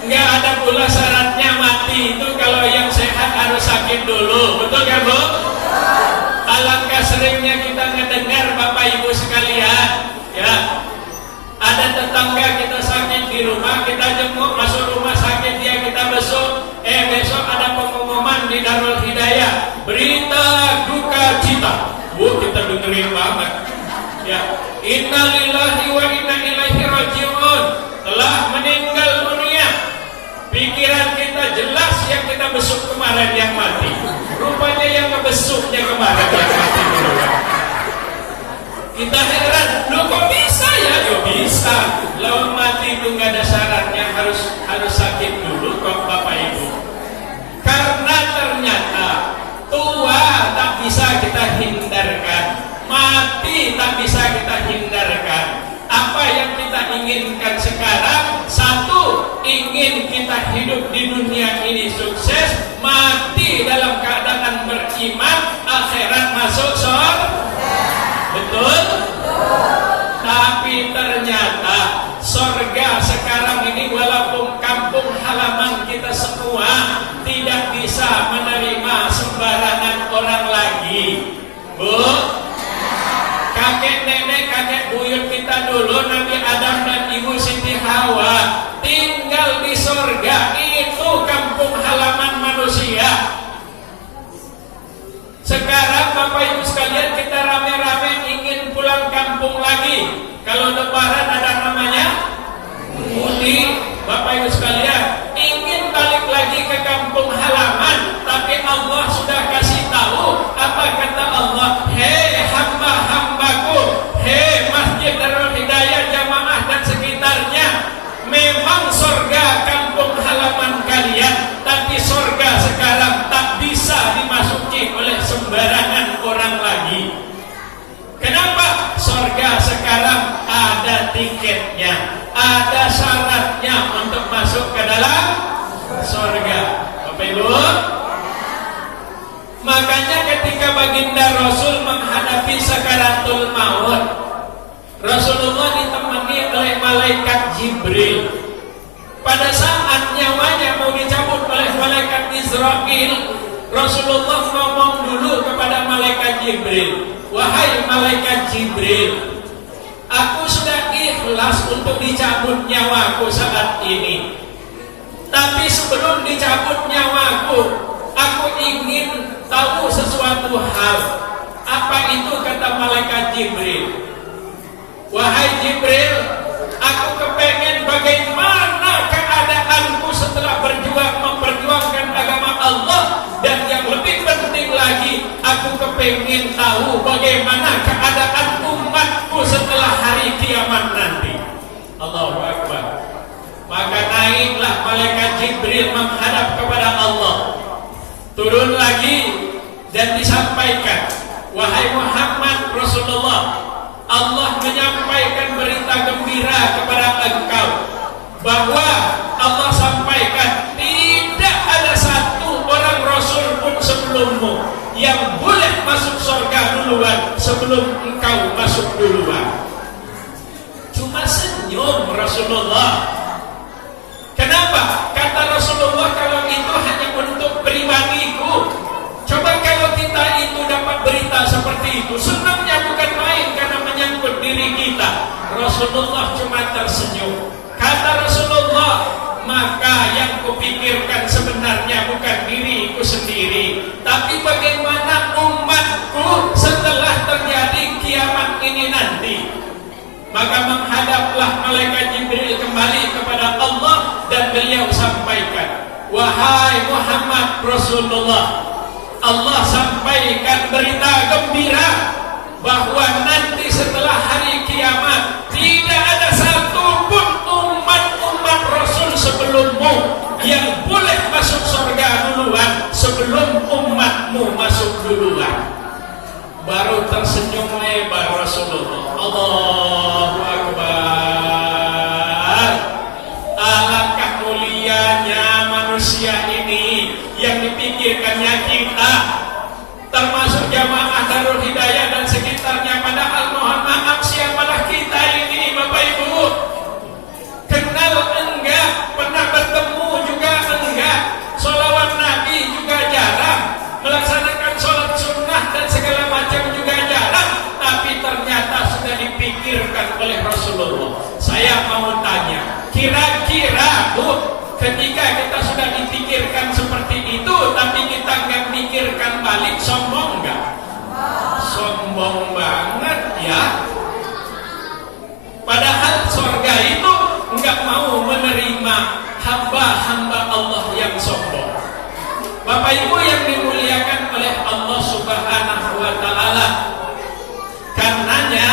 Nggak ada pula syaratnya mati itu kalau yang sehat harus sakit dulu, betul kan Bu? Alangkah seringnya kita ngedengar Bapak Ibu sekalian, ya. Ada tetangga kita sakit di rumah, kita jenguk masuk rumah sakit dia kita besok. Besok ada pengumuman di Darul Hidayah, berita duka cita. Kita dengerin banget. Ya, innalillahi wa inna ilaihi rajiun. Telah meninggal dunia. Pikiran kita jelas yang kita besuk kemarin yang mati. Rupanya yang ngebesuknya kemarin yang mati duluan. Kita heran, loh kok bisa ya? Yo bisa. Lawan mati itu nggak ada syaratnya harus sakit dulu kok Bapak Ibu. Karena ternyata tua tak bisa kita hindarkan, mati tak bisa kita hindarkan. Apa yang kita inginkan sekarang? Satu, ingin kita hidup di dunia ini sukses, mati dalam keadaan beriman, akhirat masuk surga. Betul? Tapi ternyata surga sekarang ini walaupun kampung halaman kita semua tidak bisa menerima sembarangan orang lagi. Bu, kakek nenek, kakek buyut kita dulu Nabi Adam dan Ibu Siti Hawa tinggal di surga. Itu kampung halaman manusia. Sekarang Bapak Ibu sekalian kita rame-rame ingin pulang kampung lagi. Kalau lebaran ada namanya mudik. Bapak Ibu sekalian ingin balik lagi ke kampung halaman, tapi Allah sudah kasih tahu apa kata Allah? Hei hamba-hambaku, hei Masjid Darul Hidayah jamaah dan sekitar Rasulullah ditemani oleh malaikat Jibril. Pada saat nyawanya mau dicabut oleh malaikat Israfil, Rasulullah ngomong dulu kepada malaikat Jibril, "Wahai malaikat Jibril, aku sudah ikhlas untuk dicabut nyawaku saat ini. Tapi sebelum dicabut nyawaku, aku ingin tahu sesuatu hal." Apa itu kata malaikat Jibril? "Wahai Jibril, aku kepengen bagaimana keadaanku setelah memperjuangkan agama Allah, dan yang lebih penting lagi, aku kepengen tahu bagaimana keadaan umatku setelah hari kiamat nanti." Allahu Akbar. Maka naiklah malaikat Jibril menghadap kepada Allah. Turun lagi dan disampaikan, "Wahai Muhammad Rasulullah, Allah menyampaikan berita gembira kepada engkau, bahwa Allah sampaikan tidak ada satu orang Rasul pun sebelummu yang boleh masuk surga duluan sebelum engkau masuk duluan." Cuma senyum Rasulullah. Kenapa? Kata Rasulullah, kalau itu hanya untuk pribadiku. Coba kalau kita itu dapat berita seperti itu, senangnya bukan main karena menyangkut diri kita. Rasulullah cuma tersenyum. Kata Rasulullah, "Maka yang kupikirkan sebenarnya bukan diriku sendiri, tapi bagaimana umatku setelah terjadi kiamat ini nanti." Maka menghadaplah malaikat Jibril kembali kepada Allah dan beliau sampaikan, "Wahai Muhammad Rasulullah, Allah sampaikan berita gembira bahwa nanti setelah hari kiamat tidak ada satupun umat Rasul sebelummu yang boleh masuk surga duluan sebelum umatmu masuk duluan." Baru tersenyum lebar Rasulullah. Allahu Akbar. Alangkah mulianya manusia ini yang dipikirkannya kita, termasuk jamaah Darul Hidayah dan sekitarnya. Padahal mohon maaf, siapalah kita ini Bapak Ibu? Kenal enggak, pernah bertemu juga enggak, sholawat Nabi juga jarang, melaksanakan sholat sunnah dan segala macam juga jarang, tapi ternyata sudah dipikirkan oleh Rasulullah. Saya mau tanya, kira-kira Bu, ketika kita sudah dipikirkan seperti itu, tapi kita nggak mikirkan balik, sombong nggak? Sombong banget ya. Padahal surga itu nggak mau menerima hamba-hamba Allah yang sombong. Bapak Ibu yang dimuliakan oleh Allah Subhanahu wa Ta'ala, karenanya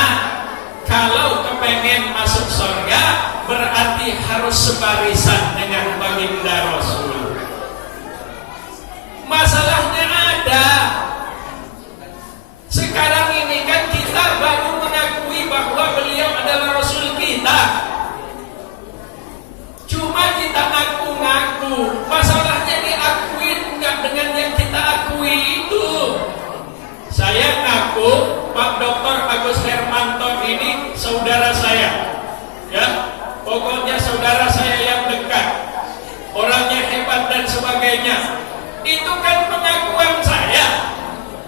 kalau kepengen masuk surga berarti harus sebarisan dengan baginda Rasul. Masalahnya ada. Sekarang ini kan kita baru mengakui bahwa beliau adalah Rasul kita. Cuma kita ngaku-ngaku. Masalahnya diakui enggak dengan yang kita akui itu. Saya ngaku Pak Dr. Agus Hermanto ini saudara saya. Ya, pokoknya saudara saya yang dekat. Orangnya hebat dan sebagainya. Itu kan pengakuan saya.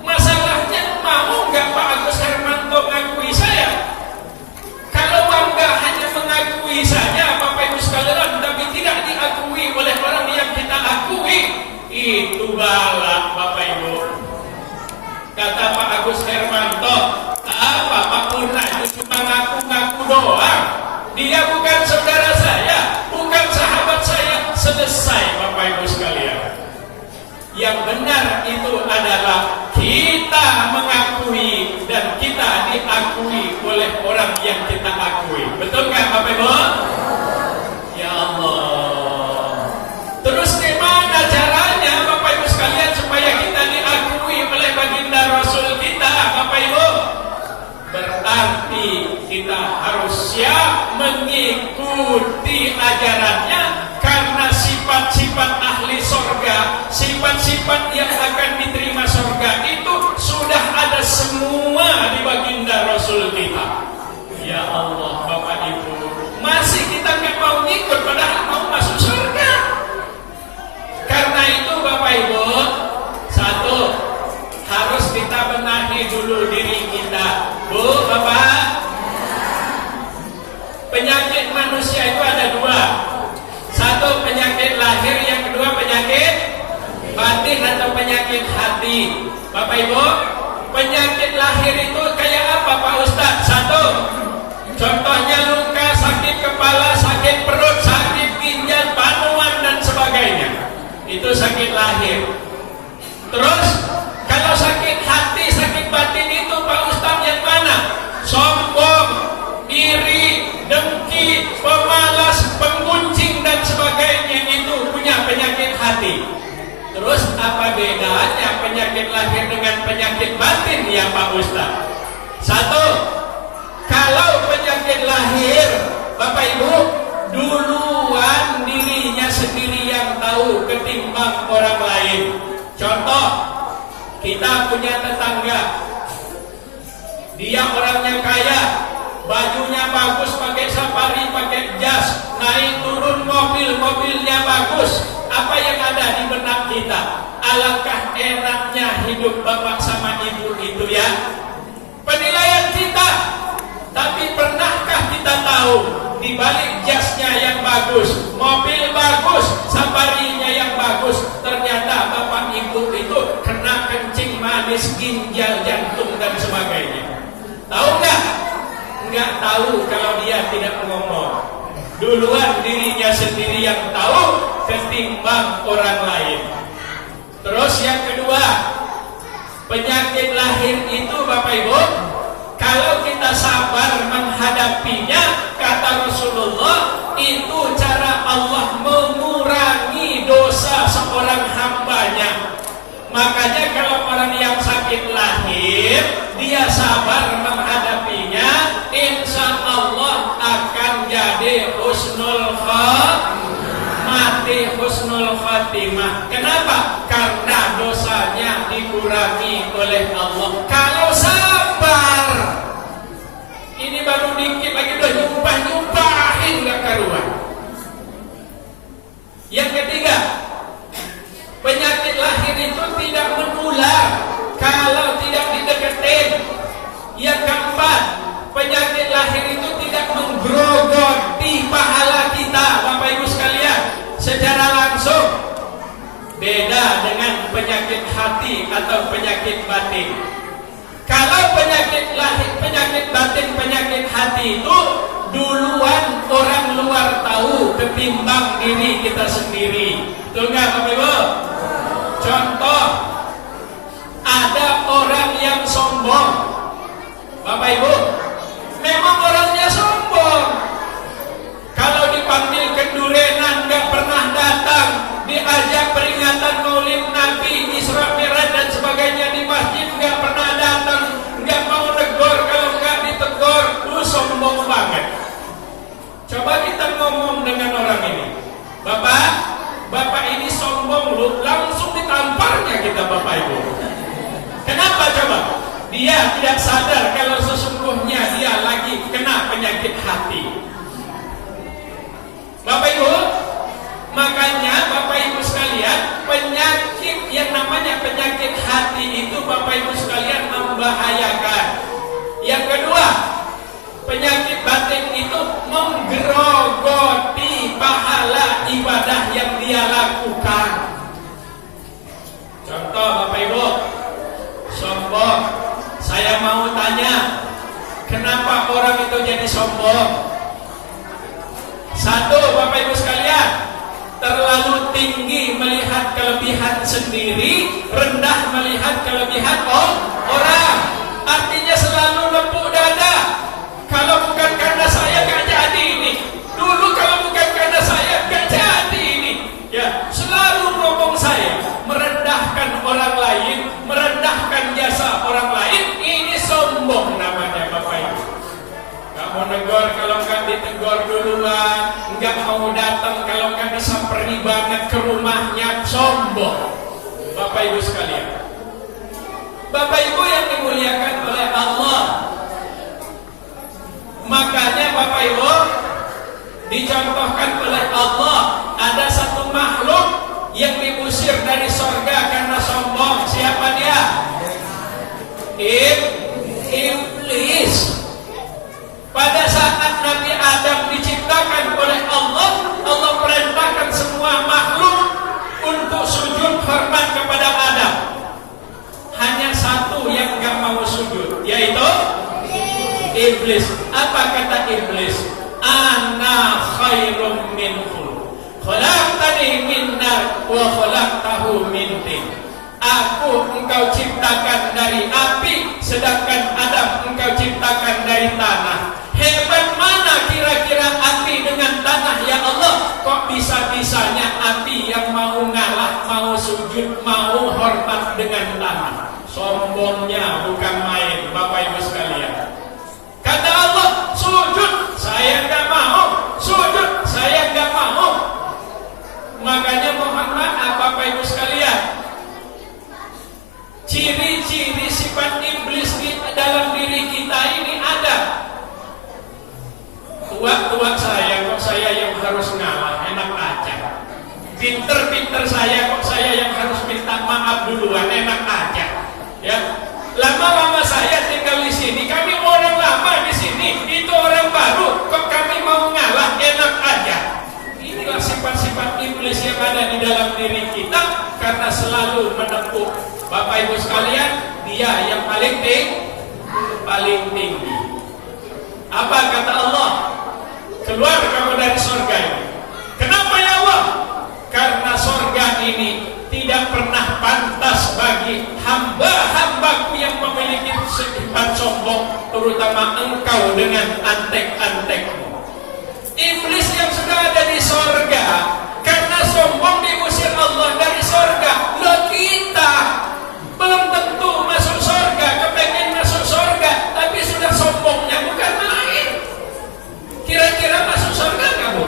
Masalahnya mau nggak Pak Agus Hermanto mengakui saya? Kalau bangga hanya mengakui saja Bapak Ibu sekalian, tapi tidak diakui oleh orang yang kita akui, itu balak Bapak Ibu. Kata Pak Agus Hermanto, apa Pak Purna itu cuma ngaku-ngaku doang. Dia bukan saudara saya, bukan sahabat saya. Selesai Bapak Ibu sekalian. Yang benar itu adalah kita mengakui dan kita diakui oleh orang yang kita akui. Betul kan Bapak Ibu? Ya Allah. Terus gimana caranya Bapak Ibu sekalian supaya kita diakui oleh baginda Rasul kita Bapak Ibu? Berarti kita harus siap mengikuti ajarannya. Karena sifat-sifat ahli surga, sifat-sifat yang akan diterima surga itu sudah ada semua di baginda Rasul kita. Ya Allah. penyakit hati. Bapak Ibu, penyakit lahir itu kayak apa Pak Ustadz? Satu, contohnya luka, sakit kepala, sakit perut, sakit ginjal, panuan dan sebagainya. Itu sakit lahir. Terus kalau sakit hati, sakit batin itu Pak Ustadz yang mana? Sombong, iri, dengki, pemalas, penggunjing dan sebagainya, itu punya penyakit hati. Terus apa bedanya penyakit lahir dengan penyakit batin ya Pak Ustadz? Satu, kalau penyakit lahir Bapak Ibu, duluan dirinya sendiri yang tahu ketimbang orang lain. Contoh, kita punya tetangga, dia orangnya kaya, bajunya bagus, pakai safari, pakai jas, naik turun mobil, mobilnya bagus. Apa yang ada di benak kita? Alangkah enaknya hidup bapak sama ibu itu ya. Penilaian kita. Tapi pernahkah kita tahu di balik jasnya yang bagus, mobil bagus, safarinya yang bagus, ternyata bapak ibu itu kena kencing manis, ginjal, jantung dan sebagainya. Tahu nggak? Nggak tahu kalau dia tidak ngomong. Duluan dirinya sendiri yang tahu ketimbang orang lain. Terus yang kedua, penyakit lahir itu Bapak Ibu, kalau kita sabar menghadapinya, kata Rasulullah, itu cara Allah mengurangi dosa seorang hambanya. Makanya kalau orang yang sakit lahir, dia sabar menghadapinya, insya Allah akan jadi husnul khatimah. Kenapa? Karena dosanya dikurangi oleh Allah. Kalau sabar, ini baru dikit lagi udah nyumpahin gak karuan. Yang ketiga, penyakit lahir itu tidak menular kalau tidak dideketin. Yang keempat, penyakit lahir itu tidak menggerogoti pahala kita, Bapak Ibu sekalian, secara langsung. Beda dengan penyakit hati atau penyakit batin. Kalau penyakit lahir, penyakit batin, penyakit hati itu duluan orang luar tahu ketimbang diri kita sendiri. Betul nggak Bapak Ibu? Contoh, ada orang yang sombong. Bapak Ibu, memang orangnya sombong. Kalau dipanggil kendurenan nggak pernah datang, diajak peringatan Maulid Nabi, Isra Mi'raj dan sebagainya di masjid nggak pernah datang, nggak mau negor, kalau nggak ditegur, lu sombong banget. Coba kita ngomong dengan orang ini, Bapak ini sombong lu, langsung ditamparnya kita Bapak Ibu. Kenapa coba? Dia tidak sadar kalau sesungguhnya dia lagi kena penyakit hati. Bapak Ibu, makanya Bapak Ibu sekalian, penyakit yang namanya penyakit hati itu Bapak Ibu sekalian membahayakan. Yang kedua, penyakit batin itu menggerogoti pahala ibadah yang dia lakukan. Contoh Bapak Ibu, sombong. Saya mau tanya, kenapa orang itu jadi sombong? Satu, Bapak Ibu sekalian, terlalu tinggi melihat kelebihan sendiri, rendah melihat kelebihan orang. Artinya selalu nepuk dada. Kalau bukan karena saya gak jadi ini. Dulu kalau bukan karena saya gak jadi ini. Ya, selalu ngomong saya, merendahkan orang lain, merendahkan jasa orang lain. Ini sombong namanya Bapak Ibu. Gak mau negor kalau gak ditegur duluan, gak mau datang kalau gak disamperi banget ke rumahnya, sombong. Bapak Ibu sekalian, Bapak Ibu yang dimuliakan oleh Allah, makanya Bapak Ibu dicontohkan oleh Allah, ada satu makhluk yang diusir dari surga karena sombong. Siapa dia? Iblis. Pada saat Nabi Adam diciptakan oleh Allah, Allah perintahkan semua makhluk untuk sujud hormat kepada Adam. Aku engkau ciptakan dari api, sedangkan Adam engkau ciptakan dari tanah. Hebat mana kira-kira api dengan tanah ya Allah? Kok bisa-bisanya api yang mau ngalah, mau sujud, mau hormat dengan tanah? Sombongnya bukan main, Bapak Ibu sekalian. Kata Allah, sujud, saya nggak mau. Sujud, saya nggak mau. Makanya mohon maaf Bapak Ibu sekalian, ciri-ciri sifat iblis di dalam diri kita ini ada. Tua-tua saya kok saya yang harus ngalah, enak aja. Pinter-pinter saya kok saya yang harus minta maaf duluan, enak aja. Ya, lama-lama saya tinggal di sini, kami orang lama di sini, itu orang baru, kok kami mau ngalah, enak aja. Inilah sifat-sifat iblis yang ada di dalam diri kita karena selalu menempuh. Bapak Ibu sekalian, dia yang paling tinggi. Apa kata Allah? Keluar kamu dari surga ini. Kenapa ya Allah? Karena surga ini tidak pernah pantas bagi hamba-hambaku yang memiliki sifat sombong, terutama engkau dengan antek-antekmu. Iblis yang sudah ada di surga karena sombong diusir Allah dari surga. Loh, kita belum tentu masuk surga, kepengen masuk surga, tapi sudah sombongnya bukan main. Kira-kira masuk surga kamu?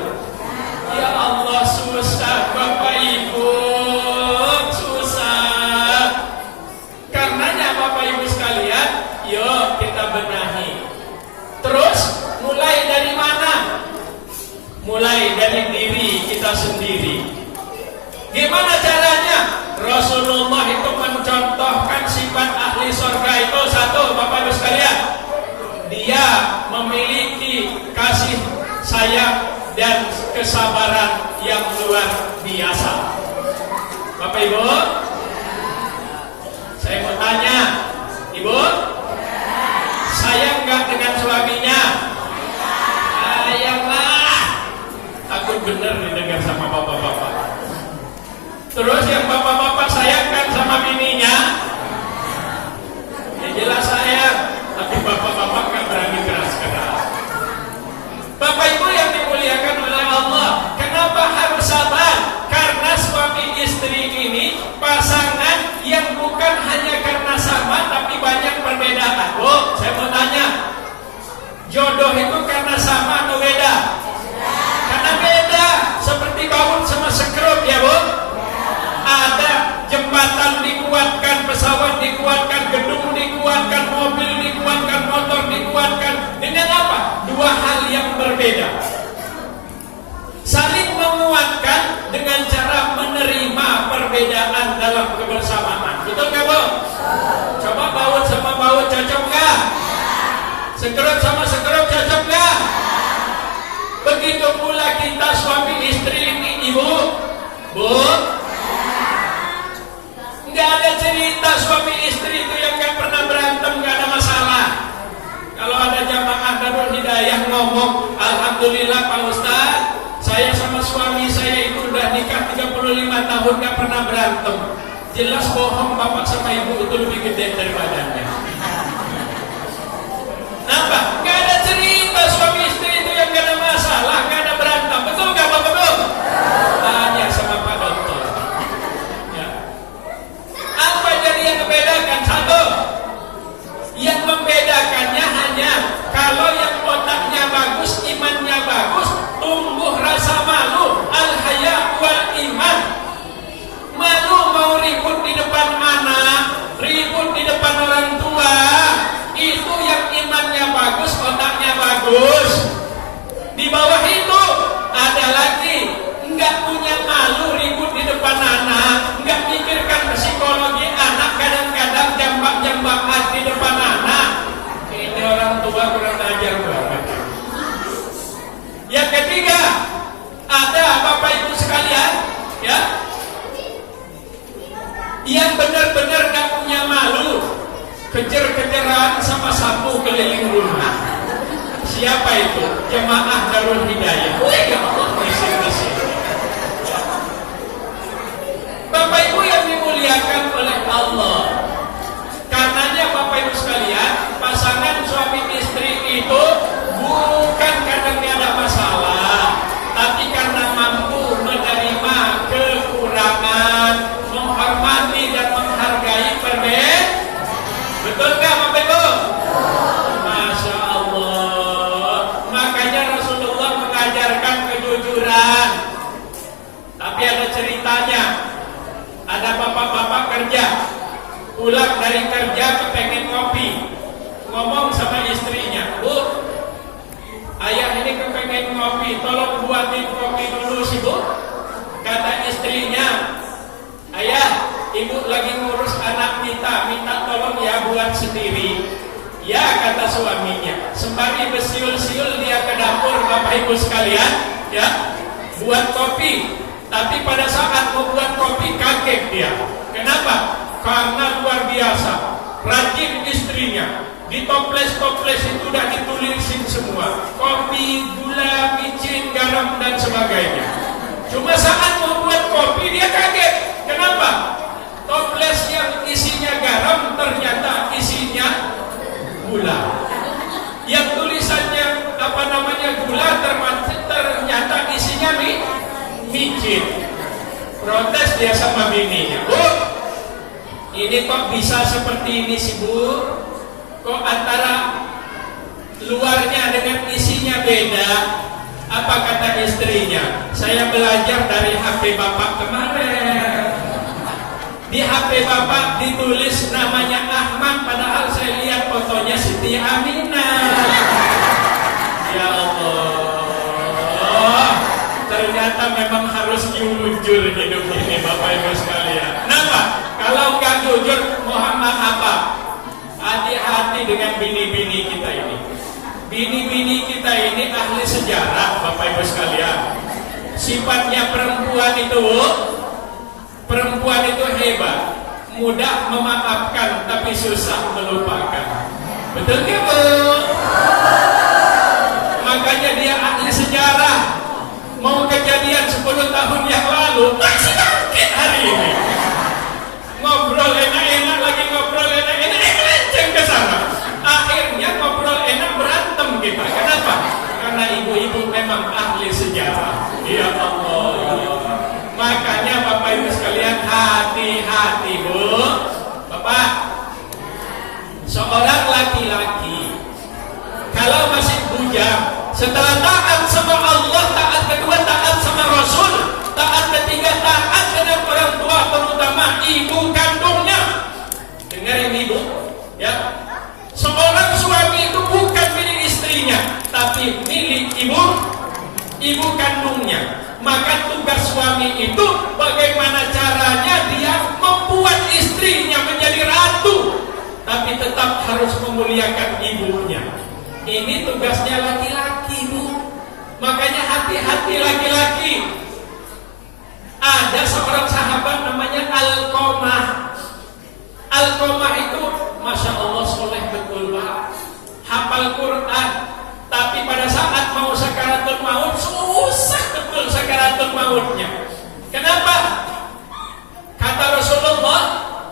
Ya Allah, susah Bapak Ibu, susah. Karenanya Bapak Ibu sekalian, yuk kita benahi. Terus mulai dari mana? Mulai dari diri kita sendiri. Gimana caranya? Rasulullah itu mencontohkan sifat ahli surga itu satu, Bapak Ibu sekalian. Dia memiliki kasih sayang dan kesabaran yang luar biasa. Bapak Ibu, saya mau tanya, Ibu, sayang nggak dengan suaminya? Sayanglah. Takut bener didengar sama bapak-bapak. Terus yang bapak-bapak sayangkan sama bininya? Ya jelas sayang, tapi bapak-bapak nggak berani keras-keras. Bapak Ibu yang dimuliakan oleh Allah, kenapa harus sabar? Karena suami istri ini pasangan yang bukan hanya karena sama, tapi banyak perbedaan. Bu, saya mau tanya, jodoh itu karena sama atau beda? Karena beda, seperti baut sama sekrup ya Bu. Ada jembatan dikuatkan, pesawat dikuatkan, gedung dikuatkan, mobil dikuatkan, motor dikuatkan. Dengan apa? Dua hal yang berbeda. Saling menguatkan dengan cara menerima perbedaan dalam kebersamaan. Betul nggak Bu? Coba baut sama baut cocok nggak? Sekrup sama sekrup cocok nggak? Begitu pula kita suami istri ini, Ibu, Bu. Nggak ada cerita suami istri itu yang nggak pernah berantem, nggak ada masalah. Kalau ada jamaah Darul Hidayah ngomong, alhamdulillah Pak Ustaz, saya sama suami saya itu udah nikah 35 tahun nggak pernah berantem. Jelas bohong, bapak sama ibu itu lebih gede dari badannya. Kenapa? Nggak ada cerita suami istri itu yang nggak ada masalah, nggak ada berantem. Betul nggak Bapak-Bapak? Tanya sama Pak Dokter. Ya. Apa jadi yang membedakan? Satu, yang membedakannya hanya kalau yang otaknya bagus, imannya bagus, tumbuh rasa malu, al-haya wal iman. Malu mau ribut di depan anak, ribut di depan orang tua, itu yang imannya bagus, otaknya bagus. Di bawah itu ada lagi nggak punya malu, ribut di depan anak, nggak pikirkan psikologi anak, kadang-kadang jambak-jambakan di depan anak. Ini orang tua kurang ajar banget. Yang ketiga, ada Bapak Ibu sekalian, ya, yang benar-benar nggak punya malu, kejar-kejaran sama sapu keliling rumah. Siapa itu? Jemaah Darul Hidayah. Wih, ya Allah, Bapak Ibu yang dimuliakan oleh Allah. kopi, tolong buatin kopi dulu sih Bu. Kata istrinya, ayah, ibu lagi ngurus anak minta tolong ya buat sendiri. Ya, kata suaminya. Sembari bersiul-siul dia ke dapur, Bapak Ibu sekalian, ya, buat kopi. Tapi pada saat mau buat kopi kaget dia. Kenapa? Karena luar biasa rajin istrinya. Di toples-toples itu udah ditulisin semua, kopi, gula, micin, garam dan sebagainya. Cuma saat mau buat kopi dia kaget. Kenapa? Toples yang isinya garam ternyata isinya gula. Yang tulisannya gula ternyata isinya micin. Protes dia sama bininya, Bu, ini kok bisa seperti ini sih Bu? Kok antara luarnya dengan isinya beda? Apa kata istrinya? Saya belajar dari HP Bapak kemarin. Di HP Bapak ditulis namanya Ahmad, padahal saya lihat fotonya Siti Aminah. Ya Allah, ternyata memang harus jujur hidup ini Bapak Ibu sekalian. Kenapa? Kalau nggak jujur, Muhammad apa? Hati-hati dengan bini-bini kita ini. Bini-bini kita ini ahli sejarah Bapak Ibu sekalian. Sifatnya perempuan itu hebat, mudah memaafkan tapi susah melupakan. Betul nggak Bu? Makanya dia ahli sejarah. Mau kejadian 10 tahun yang lalu masih bangkit hari ini. Ngobrol enak-enak lagi, ngobrol enak-enak melenceng ke sana. Akhirnya ngobrol enak berantem kita. Kenapa? Karena ibu-ibu memang ahli sejarah. Ya Allah. Makanya Bapak Ibu sekalian hati-hati Bu. Bapak, seorang laki-laki kalau masih bujang, setelah taat sama Allah, taat kedua taat sama Rasul, taat ketiga taat kepada orang tua, terutama ibu kandungnya. Dengar ini Bu, ya. Seorang suami itu bukan milik istrinya, tapi milik ibu kandungnya. Maka tugas suami itu bagaimana caranya dia membuat istrinya menjadi ratu, tapi tetap harus memuliakan ibunya. Ini tugasnya laki-laki Bu. Makanya hati-hati laki-laki. Ada seorang sahabat namanya Alqamah. Alqamah itu Masya Allah soleh betul Pak, hafal Quran. Tapi pada saat mau sakaratul maut susah betul sakaratul mautnya. Kenapa? Kata Rasulullah,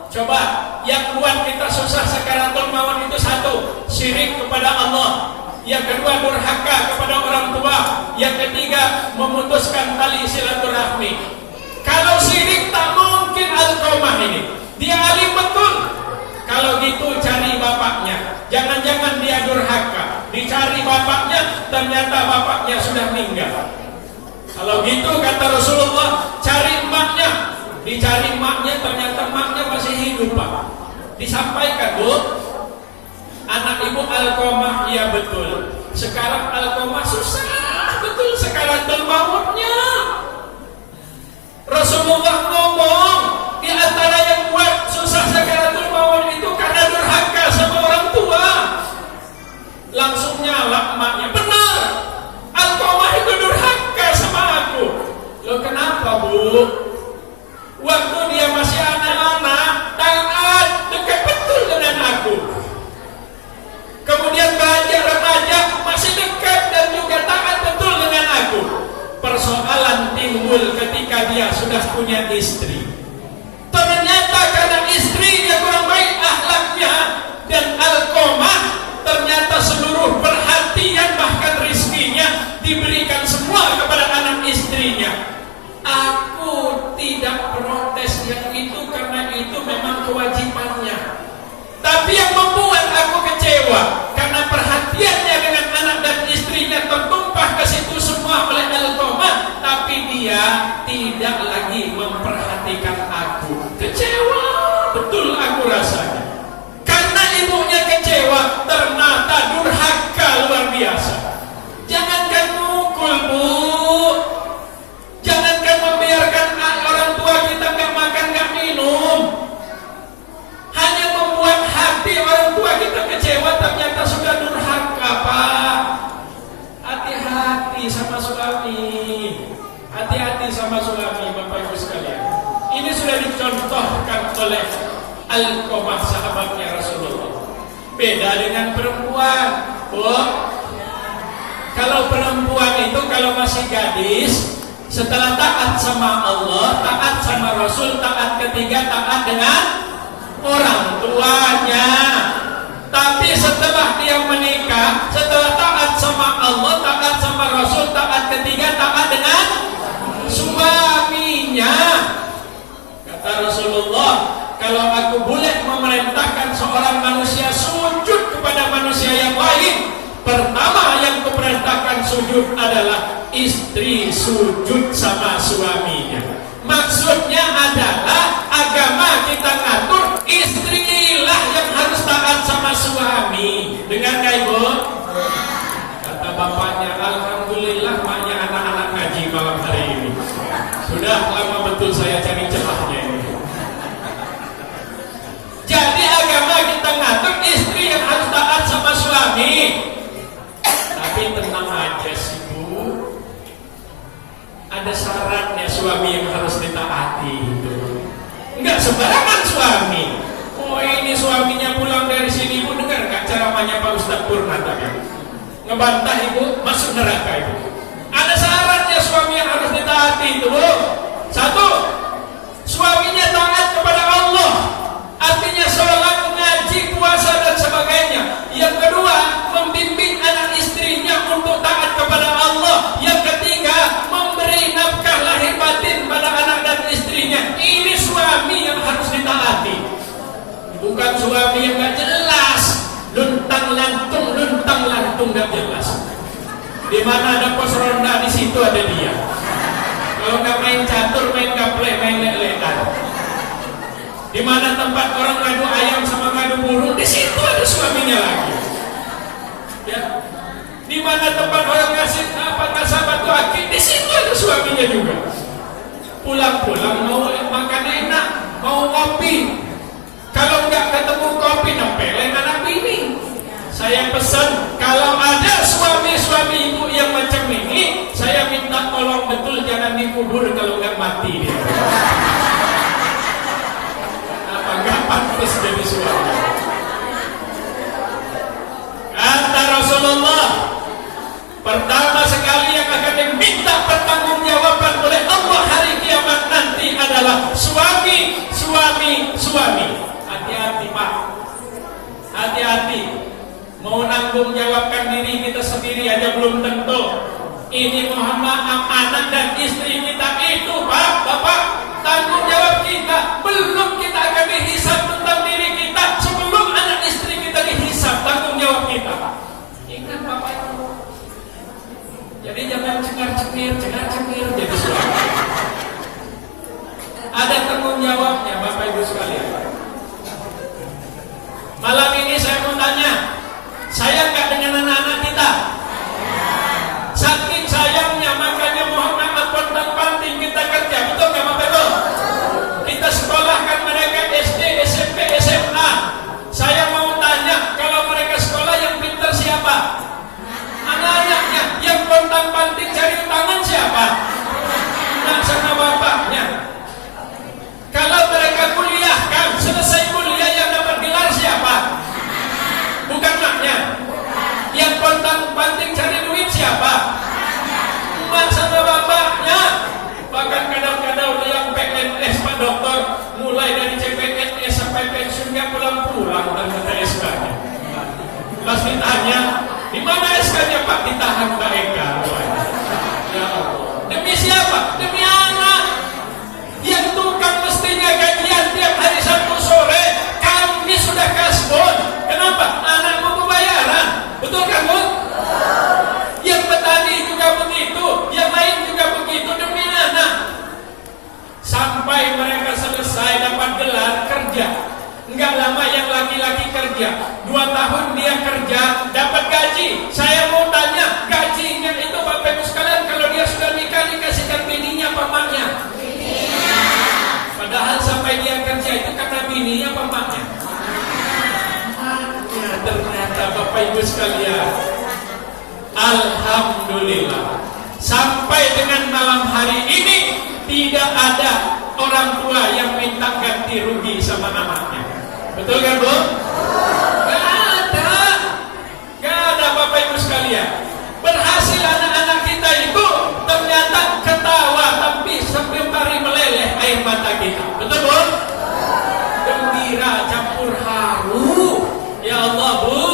coba yang buat kita susah sakaratul maut itu satu, syirik kepada Allah. Yang kedua, durhaka kepada orang tua. Yang ketiga, memutuskan tali silaturahmi. Kalau syirik tak mungkin Alqamah ini. Dia alim betul. Kalau gitu cari bapaknya. Jangan-jangan dia durhaka. Dicari bapaknya, ternyata bapaknya sudah meninggal. Kalau gitu kata Rasulullah, cari emaknya. Dicari emaknya, ternyata emaknya masih hidup Pak. Disampaikan Bu, anak ibu Alqamah, iya betul. Sekarang Alqamah susah betul sakaratul mautnya. Rasulullah ngomong, di antara yang buat susah sakaratul maut itu karena durhaka sama orang tua. Langsung nyala emaknya, benar, Alqamah itu durhaka sama aku. Loh kenapa Bu? Waktu dia masih anak-anak, taat, dekat betul dengan aku. Kemudian beranjak remaja, masih dekat dan juga taat betul dengan aku. Persoalan timbul ketika dia sudah punya istri. Ternyata karena istrinya kurang baik akhlaknya, dan Alqamah ternyata seluruh perhatian bahkan rizkinya diberikan semua kepada anak istrinya. Aku tidak protes yang itu karena itu memang kewajibannya. Tapi yang membuat aku kecewa karena perhatiannya dengan anak dan istrinya tertumpah ke situ semua oleh Alqamah, tapi dia tidak lagi memperhatikan aku. Kecewa betul aku rasanya. Karena ibunya kecewa, ternyata durhaka luar biasa. Jangankan mukul Bu, oleh Alqamah sahabatnya Rasulullah. Beda dengan perempuan. Kalau perempuan itu kalau masih gadis, setelah taat sama Allah, taat sama Rasul, taat ketiga, taat dengan orang tuanya. Tapi setelah dia menikah, setelah taat sama Allah, taat sama Rasul, taat ketiga, taat dengan suaminya. Kata Rasulullah, kalau aku boleh memerintahkan seorang manusia sujud kepada manusia yang lain, pertama yang kuperintahkan sujud adalah istri sujud sama suaminya. Maksudnya adalah agama kita ngatur istrilah yang harus taat sama suami. Dengar gak ibu? Kata bapaknya, alhamdulillah maknya anak-anak ngaji malam hari ini. Sudah lama betul saya cari celahnya ini. Jadi agama kita ngatur istri yang harus taat sama suami. Tapi tenang aja sih Bu, ada syaratnya suami yang harus ditaati itu. Enggak sembarangan suami. Oh ini suaminya pulang dari sini ibu dengar nggak ceramahnya Pak Ustadz Purna tadi? Ngebantah ibu masuk neraka ibu. Ada syaratnya suami yang harus ditaati itu Bu. Satu, suaminya taat kepada Allah, artinya sholat, ngaji, puasa dan sebagainya. Yang kedua, membimbing anak istrinya untuk taat kepada Allah. Yang ketiga, memberi nafkah lahir batin pada anak dan istrinya. Ini suami yang harus ditaati. Bukan suami yang gak jelas, luntang lantung gak jelas. Di mana ada pos ronda di situ ada dia. Kalau nggak main catur, main gaple, main lelekan. Di mana tempat orang ngadu ayam sama ngadu burung, di situ ada suaminya lagi. Ya. Di mana tempat orang ngasih ngasih batu akik, di situ ada suaminya juga. Pulang-pulang mau makan enak, mau ngopi. Kalau nggak ketemu kopi, nempelin anak bini. Saya pesan, kalau ada suami-suami ibu yang macam ini, saya minta tolong betul jangan dikubur kalau nggak mati dia. Apa nggak pantas jadi suami? Kata Rasulullah, pertama sekali yang akan diminta pertanggungjawaban oleh Allah hari kiamat nanti adalah suami. Hati-hati Pak, hati-hati. Mau nanggung jawabkan diri kita sendiri aja belum tentu. Ini mohon maaf anak dan istri kita itu Pak, Bapak, tanggung jawab kita. Belum kita akan dihisab tentang diri kita sebelum anak istri kita dihisab, tanggung jawab kita. Ingat Bapak itu. Jadi jangan cengar-cengir jadi suami. Ada tanggung jawabnya Bapak Ibu sekalian. Malam ini saya mau tanya, sayang nggak dengan anak-anak kita? Saking sayangnya makanya mohon maaf pontang-panting kita kerja, betul nggak Bapak Ibu? Kita sekolahkan mereka SD, SMP, SMA. Saya mau tanya, kalau mereka sekolah yang pintar siapa? Anak-anaknya. Yang pontang-panting cari tangan siapa? Anak sama bapaknya. Kalau mereka kuliah kan, selesai kuliah yang dapat gelar siapa? Bukan maknya. Yang pontang-panting cari duit siapa? Emak sama bapaknya. Bahkan kadang-kadang yang PNS Pak Dokter, mulai dari CPNS sampai pensiun nggak pulang-pulang tanpa SK-nya. Pas ditanya, di mana SK-nya Pak? Ditahan Mbak Eka. Ya Allah. Demi siapa? Demi anak. Yang tukang mestinya gajian tiap hari Sabtu sore, kami sudah kasbon. Kenapa? Anak mau bayaran. Betul kan Bu? Yang petani juga begitu, yang lain juga begitu demi anak. Sampai mereka selesai dapat gelar kerja. Enggak lama yang laki-laki kerja, 2 tahun dia kerja dapat gaji. Saya mau tanya, gajinya itu Bapak Ibu sekalian kalau dia sudah nikah dikasihkan bininya apa maknya? Padahal sampai dia kerja itu karena bininya apa maknya? Ternyata Bapak Ibu sekalian, alhamdulillah sampai dengan malam hari ini tidak ada orang tua yang minta ganti rugi sama Betul kan Bu? Gak ada. Gak ada Bapak Ibu sekalian. Berhasil anak-anak kita itu ternyata ketawa tapi sembari meleleh air mata kita. Betul Bu? Gembira campur haru. Ya Allah Bu,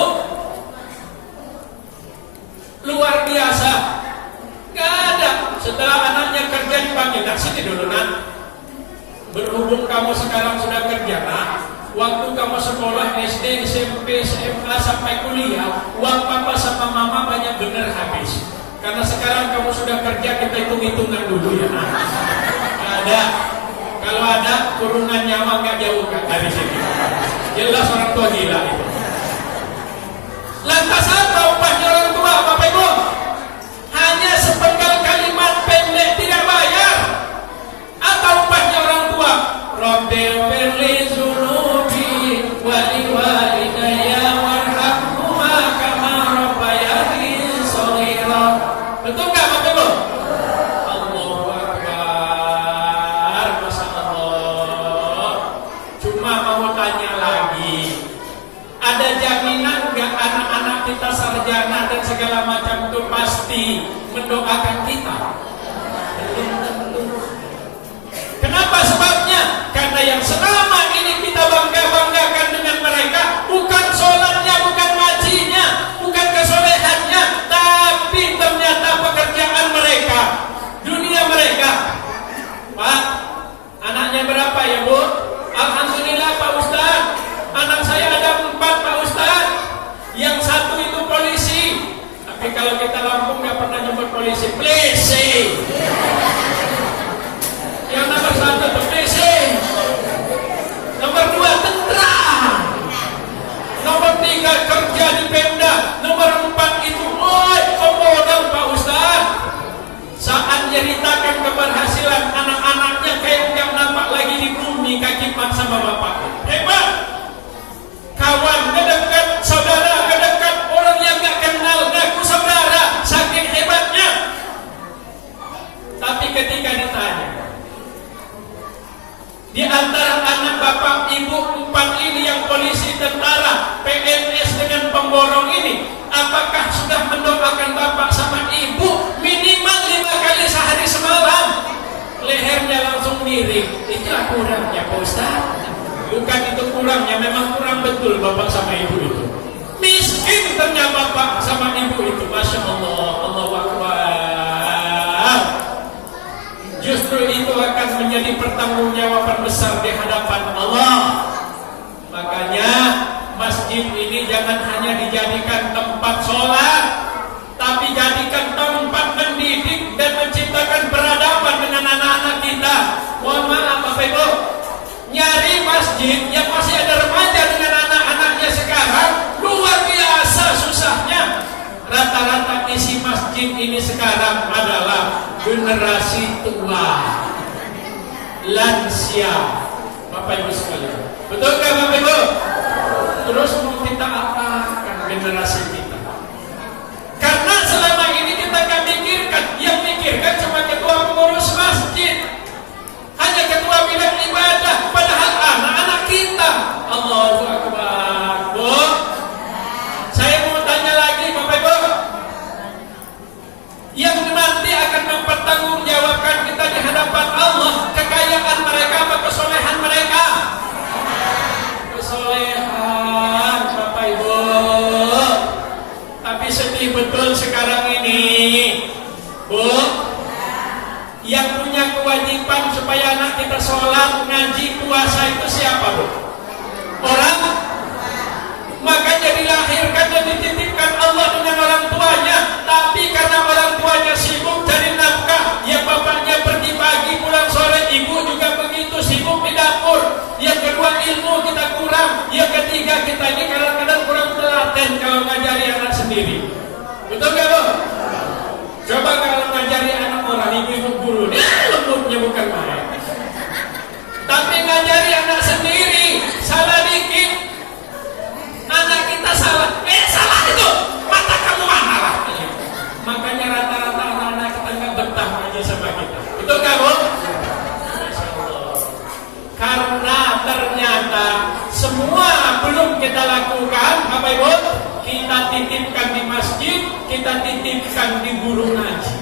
luar biasa. Gak ada. Setelah anaknya kerja dipanggil, nak sini dulu nak. Berhubung kamu sekarang sudah kerja nak, waktu kamu sekolah SD, SMP, SMA sampai kuliah, uang papa sama mama banyak bener habis. Karena sekarang kamu sudah kerja, kita hitung-hitungan dulu ya nak. Gak ada. Kalau ada kurungan nyawa gak jauh dari sini. Jelas orang tua gila itu. Lantas apa upahnya orang tua Bapak Ibu? Hanya sepenggal kalimat pendek tidak bayar. Apa upahnya orang tua? Rabbil firli zunubi wali walidayya warhamhuma kama rabbayani shaghira. Betul enggak Bapak Ibu? Allahu Akbar. Masya Allah. Cuma mau tanya lagi, ada jaminan enggak anak-anak kita sarjana dan segala macam itu pasti mendoakan kita? Belum tentu. Kenapa sebabnya? Karena yang selama ini kita bangga-banggakan dengan mereka bukan sholatnya, bukan ngajinya, bukan kesolehannya, tapi ternyata pekerjaan mereka, dunia mereka. Pak, anaknya berapa ya Bu? Alhamdulillah Pak Ustaz, anak saya ada 4 Pak Ustaz. Yang 1 itu polisi. Tapi kalau kita Lampung nggak pernah nyebut polisi, polisi. Yang nomor 1 itu polisi. Nomor 2 tentara. Nomor 3 kerja di Pemda. Nomor 4 itu pemodal Pak Ustaz. Saat nyeritakan keberhasilan anak-anaknya kayak nggak nampak lagi di bumi kaki pak sama bapak. Hebat. Kawan dekat, saudara dekat, orang yang nggak kenal ngaku saudara, saking hebatnya. Tapi ketika ditanya, di antara anak bapak ibu 4 ini yang polisi, tentara, PNS dengan pemborong ini, apakah sudah mendoakan bapak sama ibu minimal 5 kali sehari semalam? Lehernya langsung miring. Itulah kurangnya Pak Ustaz. Bukan itu kurangnya, memang kurang betul bapak sama ibu itu. Miskin ternyata bapak sama ibu itu. Masya Allah, Allahu Akbar. Justru itu akan menjadi pertanggungjawaban besar di hadapan Allah. Makanya masjid ini jangan hanya dijadikan tempat sholat, tapi jadikan tempat mendidik dan menciptakan peradaban dengan anak-anak kita. Mohon maaf Bapak Ibu, nyari masjid yang masih ada remaja dengan anak-anaknya sekarang luar biasa susahnya. Rata-rata isi masjid ini sekarang adalah generasi tua, lansia. Bapak Ibu sekalian, betul nggak Bapak Ibu? Terus mau kita apakan generasi kita? Karena selama ini kita nggak mikirkan, yang mikirkan cuma ketua pengurus masjid, hanya ketua bidang ibadah, padahal anak-anak kita. Allahu Akbar. Bu, saya mau tanya lagi Bapak Ibu, yang nanti akan mempertanggungjawabkan kita di hadapan Allah, kekayaan mereka apa kesolehan mereka? Kesolehan Bapak Ibu. Tapi sedih betul sekarang ini Bu, yang punya kewajiban supaya anak kita sholat, ngaji, puasa itu siapa Bu? Orang. Makanya dilahirkan dan dititipkan Allah dengan orang tuanya. Tapi karena orang tuanya sibuk cari nafkah, ya bapaknya pergi pagi pulang sore, ibu juga begitu sibuk di dapur. Yang kedua ilmu kita kurang. Yang ketiga kita ini kadang-kadang kurang telaten kalau ngajari anak sendiri. Betul gak Bu? Coba kalau ngajari anak orang, ibu-ibu guru, lembutnya bukan main. Tapi ngajari anak sendiri, salah dikit, anak kita salah. Salah itu, mata kamu mana lah. Makanya rata-rata anak-anak kita nggak betah aja sama kita. Betul gak Bu? Masya Allah. Karena ternyata semua belum kita lakukan, Bapak Ibu, kita titipkan di masjid, kita titipkan di guru ngaji.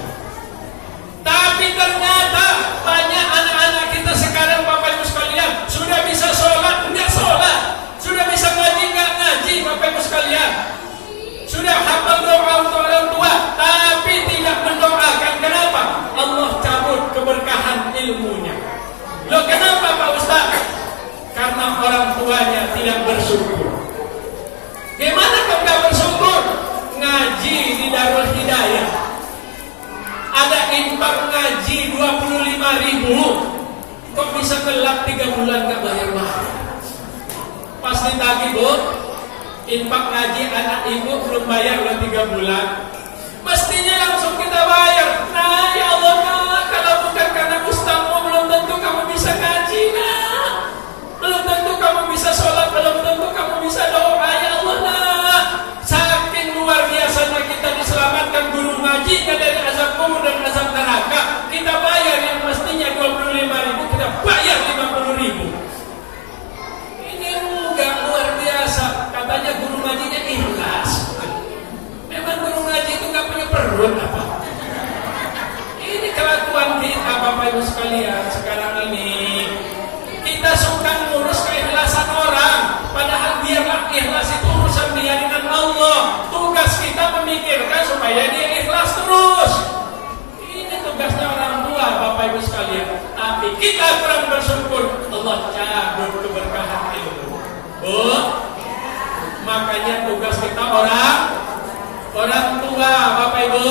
Tapi ternyata banyak anak-anak kita sekarang, Bapak Ibu sekalian, sudah bisa sholat, enggak sholat, sudah bisa ngaji, enggak ngaji, Bapak Ibu sekalian, sudah hafal doa untuk orang tua, tapi tidak mendoakan. Kenapa? Allah cabut keberkahan ilmunya. Loh, kenapa Pak Ustaz? Karena orang tuanya tidak bersyukur. Gimana kau nggak bersyukur? Ngaji di Darul Hidayah, ada infak ngaji 25.000, kok bisa gelap 3 bulan nggak bayar-bayar? Pasti tagih, Bu. Infak ngaji anak ibu belum bayar udah 3 bulan. Mestinya langsung kita bayar. Nah, ya Allah, nah, kalau bukan karena ustazmu belum tentu kamu bisa ngaji, nah. Belum tentu kamu bisa sholat, belum tentu kamu bisa doa, ya Allah, nah. Saking luar biasanya kita diselamatkan guru ngajinya dari azab kubur dan azab neraka. Kita bayar yang mestinya 25.000, kita bayar 50.000. Ini enggak luar biasa. Katanya guru ngajinya ikhlas. Memang guru ngaji itu nggak punya perut apa? Ini kelakuan kita, Bapak Ibu sekalian. Sekarang ini kita suka ngurus keikhlasan orang, padahal biarlah ikhlas itu urusan dia dengan Allah. Tugas kita memikirkan supaya dia ikhlas terus. Ini tugasnya orang tua, Bapak Ibu sekalian. Tapi kita kurang bersyukur, Allah cabut keberkahan ilmu. Bu, makanya tugas kita orang tua, Bapak Ibu.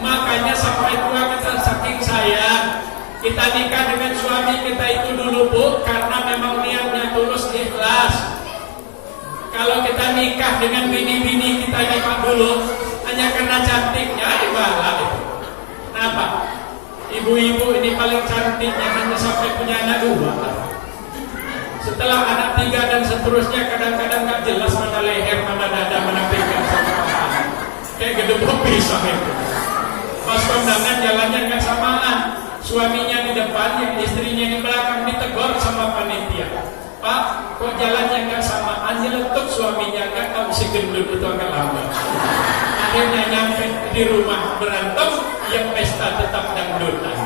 Makanya sampai tua kita saking sayang, kita nikah dengan suami kita itu dulu, Bu, karena memang niatnya tulus ikhlas. Kalau kita nikah dengan bini-bini kita nikah dulu hanya karena cantiknya, ibarat itu. Kenapa? Ibu-ibu ini paling cantiknya hanya sampai punya anak 2. Setelah anak 3 dan seterusnya kadang-kadang gak jelas mana leher, mana dada, mana pinggang, sama paha. Kayak gedebok pisang itu. Pas kondangan jalannya gak samaan. Suaminya di depan, yang istrinya di belakang, ditegur sama panitia. Pak, kok jalannya gak samaan? Nyeletuk suaminya, gak tahu si gendut itu agak lama. Akhirnya nyampe di rumah berantem, yang pesta tetap dangdutan.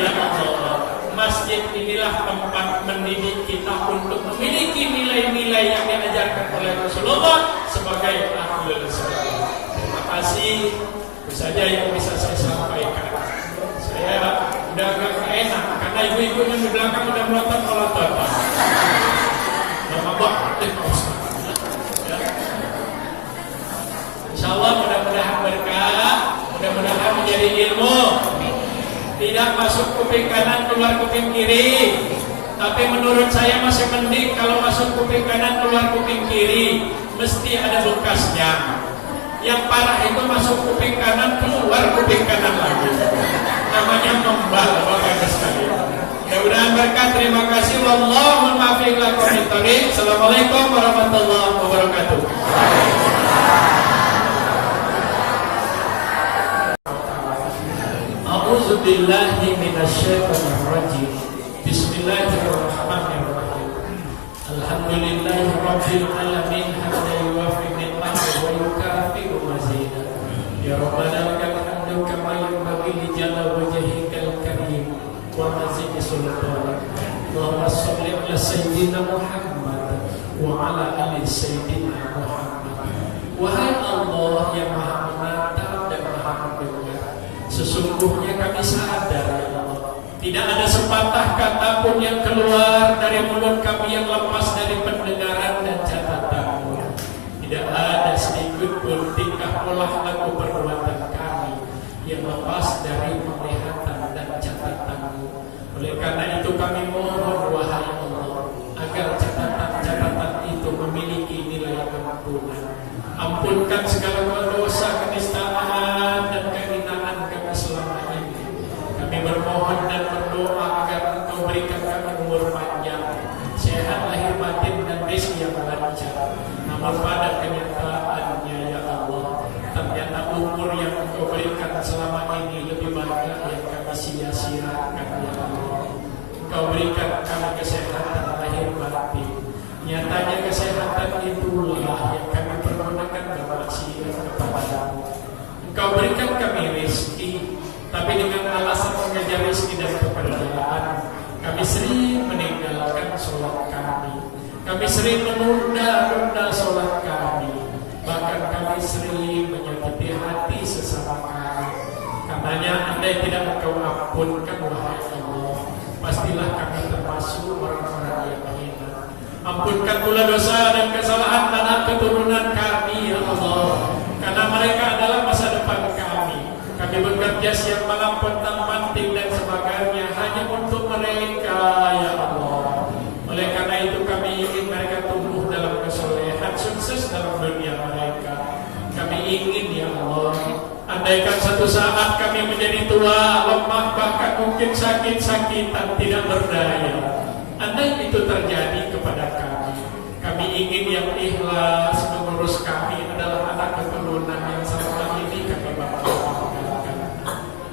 Ya Allah, masjid inilah tempat mendidik kita untuk memiliki nilai-nilai yang diajarkan oleh Rasulullah sebagai ahlul sunnah. Terima kasih. Itu saja yang bisa saya sampaikan. Saya udah agak enak karena ibu-ibu yang di belakang udah melotot-melotot. Lama banget, ya. Insya Allah mudah-mudahan berkah, mudah-mudahan menjadi ilmu. Tidak masuk kuping kanan keluar kuping kiri. Tapi menurut saya masih mending kalau masuk kuping kanan keluar kuping kiri, mesti ada bekasnya. Yang parah itu masuk kuping kanan keluar kuping kanan lagi. Namanya membal, Bapak Ibu sekalian. Mudah-mudahan berkah. Terima kasih. Wallahu muwaffiq ila aqwamit thoriq. Assalamualaikum warahmatullahi wabarakatuh. A'udzu billahi minasyaitonir rajim. Bismillahirrahmanirrahim. Alhamdulillahi rabbil alamin hamdan yuwaffi ni'matahu wa yukafi'u mazidah. Ya Rabbana lakal hamdu kama yanbaghi li jalali wajhikal karim wa mazidi sultanik. Allahumma shalli ala sayyidina Muhammad wa ala ali sayyidina Muhammad. Wahai Allah yang Maha Menatap dan Maha Mendengar, sesungguhnya kami sadar, ya Allah, tidak ada sepatah kata pun yang keluar dari mulut kami yang lepas dari pendengaran dan catatanmu. Tidak ada sedikit pun tingkah pola laku perbuatan kami yang lepas dari penglihatan dan catatanmu. Oleh karena itu kami mohon, wahai Allah, agar catatan-catatan itu memiliki nilai ampunan. Ampunkan segala dosa, kenistaan dan kehinaan kami selama ini. Kami bermohon dan berdoa agar Engkau berikan kami umur panjang, sehat lahir batin dan rezeki yang lancar. Namun pada kenyataannya, ya Allah, ternyata umur yang Engkau berikan selama ini lebih banyak yang kami sia-siakan, ya Allah. Engkau berikan kami kesehatan lahir batin karunia rezeki dan kepercayaan. Kami sering meninggalkan sholat kami. Kami sering menunda-nunda sholat kami. Bahkan kami sering menyakiti hati sesama kami. Katanya, andai tidak Engkau ampunkan wahai Allah, pastilah kami termasuk orang-orang yang hina. Ampunkan pula dosa dan kesalahan anak keturunan kami, ya Allah, karena mereka adalah masa depan kami. Kami bekerja siang malam pontang-panting dan sebagainya hanya untuk mereka, ya Allah. Oleh karena itu kami ingin mereka tumbuh dalam kesolehan, sukses dalam dunia mereka. Kami ingin, ya Allah, andaikan satu saat kami menjadi tua, lemah, bahkan mungkin sakit-sakitan, tidak berdaya. Andai itu terjadi kepada kami ingin yang ikhlas mengurus kami adalah anak keturunan yang selama ini kami banggakan.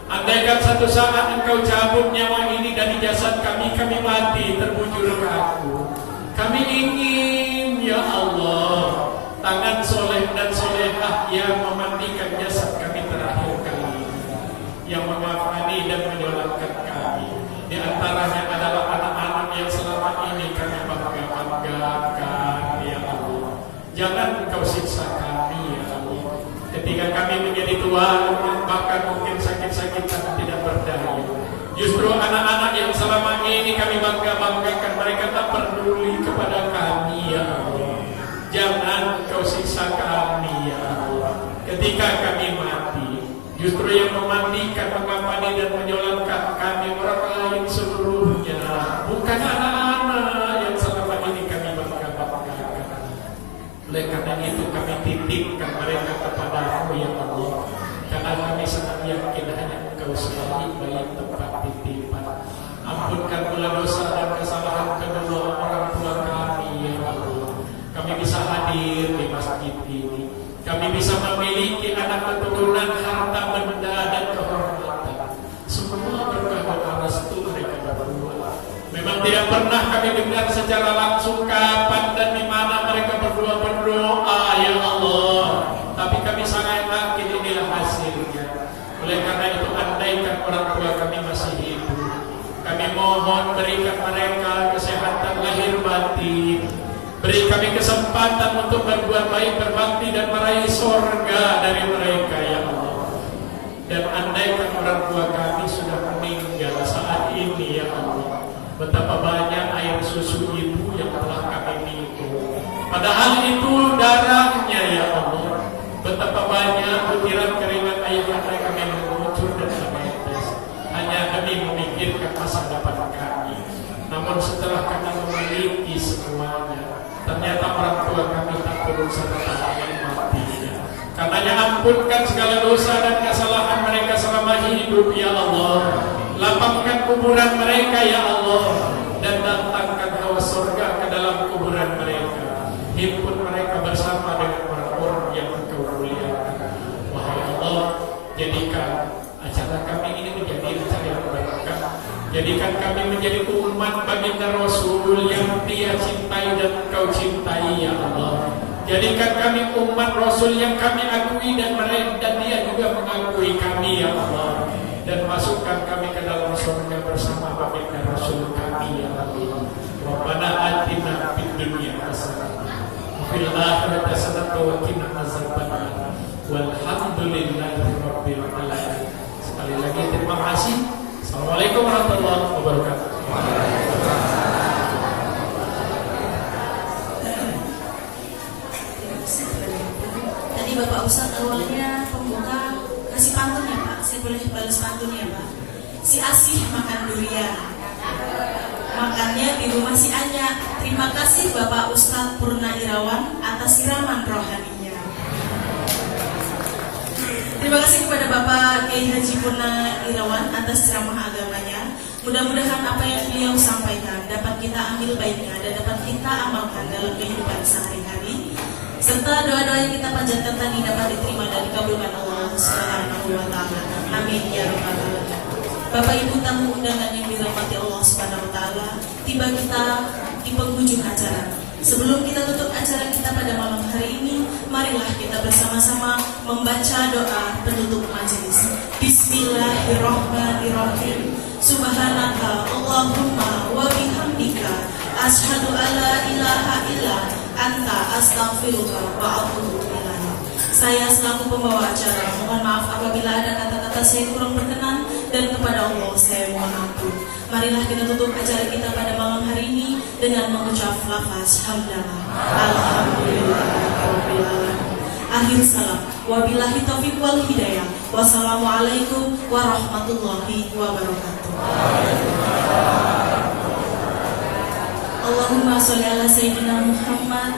Andaikan satu saat Engkau cabut nyawa ini dari jasad kami mati terbujur kaku. Kami ingin, ya Allah, tangan soleh dan solehah yang memandikan jasad kami terakhir kali, yang mengafani dan menyolatkan kami. Di antaranya adalah anak-anak yang selama ini kami banggakan, ya Allah. Jangan Engkau siksa kami, ya Allah. Ketika kami menjadi tua, bahkan mungkin sakit-sakitan, tidak berdaya. Justru anak-anak yang selama ini kami banggakan, mereka tak peduli kepada kami, ya Allah. Jangan Engkau siksa kami, ya Allah. Ketika kami mati, justru yang memandikan, mengapani dan menyolatkan kami orang lain seluruhnya, bukan anak-anak yang selama ini kami banggakan. Oleh karena itu kami titipkan mereka kepada-Mu, ya Allah, karena kami sangat yakin hanya Engkau sebaik-baik tempat titipan. Ampunkan pula dosa dan kesalahan kedua orang tua kami, ya Allah. Kami bisa hadir di masjid ini, kami bisa memiliki anak keturunan, harta benda dan kehormatan. Semua berkah doa restu mereka berdua. Memang tidak pernah kami dengar secara langsung kapan dan di mana mereka berdua berdoa, ya Allah. Tapi kami sangat yakin inilah hasilnya. Oleh karena itu, andaikan orang tua kami masih hidup, kami mohon berikan mereka kesehatan lahir batin. Beri kami kesempatan untuk berbuat baik, berbakti dan meraih surga dari mereka, ya Allah. Dan andaikan orang tua kami sudah meninggal saat ini, ya Allah, betapa banyak air susu ibu yang telah kami minum, padahal itu darahnya, ya Allah. Betapa banyak butiran keringat ayah mereka kami mengucur dan menetes hanya demi memikirkan masa depan kami. Namun setelah kami memiliki semuanya, ternyata orang tua kami tak turun serta yang matinya. Karenanya ampunkan segala dosa dan kesalahan mereka selama hidup, ya Allah. Lapangkan kuburan mereka, ya Allah, dan datangkan hawa surga ke dalam kuburan mereka. Himpun mereka bersama dengan orang-orang yang Engkau muliakan. Wahai Allah, jadikan acara kami ini menjadi acara yang berkah. Jadikan kami menjadi umat baginda Rasul yang Dia cintai dan Engkau cintai, ya Allah. Jadikan kami umat Rasul yang kami akui dan Dia juga mengakui kami, ya Allah. Dan masukkan kami ke dalam surga bersama baginda Rasul kami, ya Allah. Rabbana atina fid dunya hasanah wa fil akhirati hasanah wa qina azabannar. Walhamdulillahi rabbil alamin. Sekali lagi terima kasih. Assalamualaikum warahmatullahi wabarakatuh. Tadi Bapak Ustadz awalnya pembuka kasih pantun ya Pak. Saya boleh balas pantun ya Pak. Si Asih makan durian, makannya di rumah si Anya. Terima kasih Bapak Ustadz Purna Irawan atas siraman rohaninya. Terima kasih kepada Bapak Kiai Haji Purna Irawan atas ceramah agamanya. Mudah-mudahan apa yang beliau sampaikan dapat kita ambil baiknya dan dapat kita amalkan dalam kehidupan sehari-hari. Serta doa-doa yang kita panjatkan tadi dapat diterima dan dikabulkan Allah Subhanahu wa taala. Amin ya rabbal alamin. Bapak Ibu tamu undangan yang dirahmati Allah Subhanahu wa taala, tiba kita di penghujung acara. Sebelum kita tutup acara kita pada malam hari ini, marilah kita bersama-sama membaca doa penutup majelis. Bismillahirrahmanirrahim. Subhanaka Allahumma wa bihamdika asyhadu alla ilaha illa anta astaghfiruka wa atubu ilaik. Saya selaku pembawa acara mohon maaf apabila ada kata-kata saya kurang berkenan, dan kepada Allah saya mohon ampun. Marilah kita tutup acara kita pada malam hari ini dengan mengucap lafaz hamdalah. Alhamdulillahirabbil alamin. Akhir salam. Wabillahi taufiq wal hidayah. Wassalamualaikum warahmatullahi wabarakatuh. Allahumma sholli ala sayyidina Muhammad.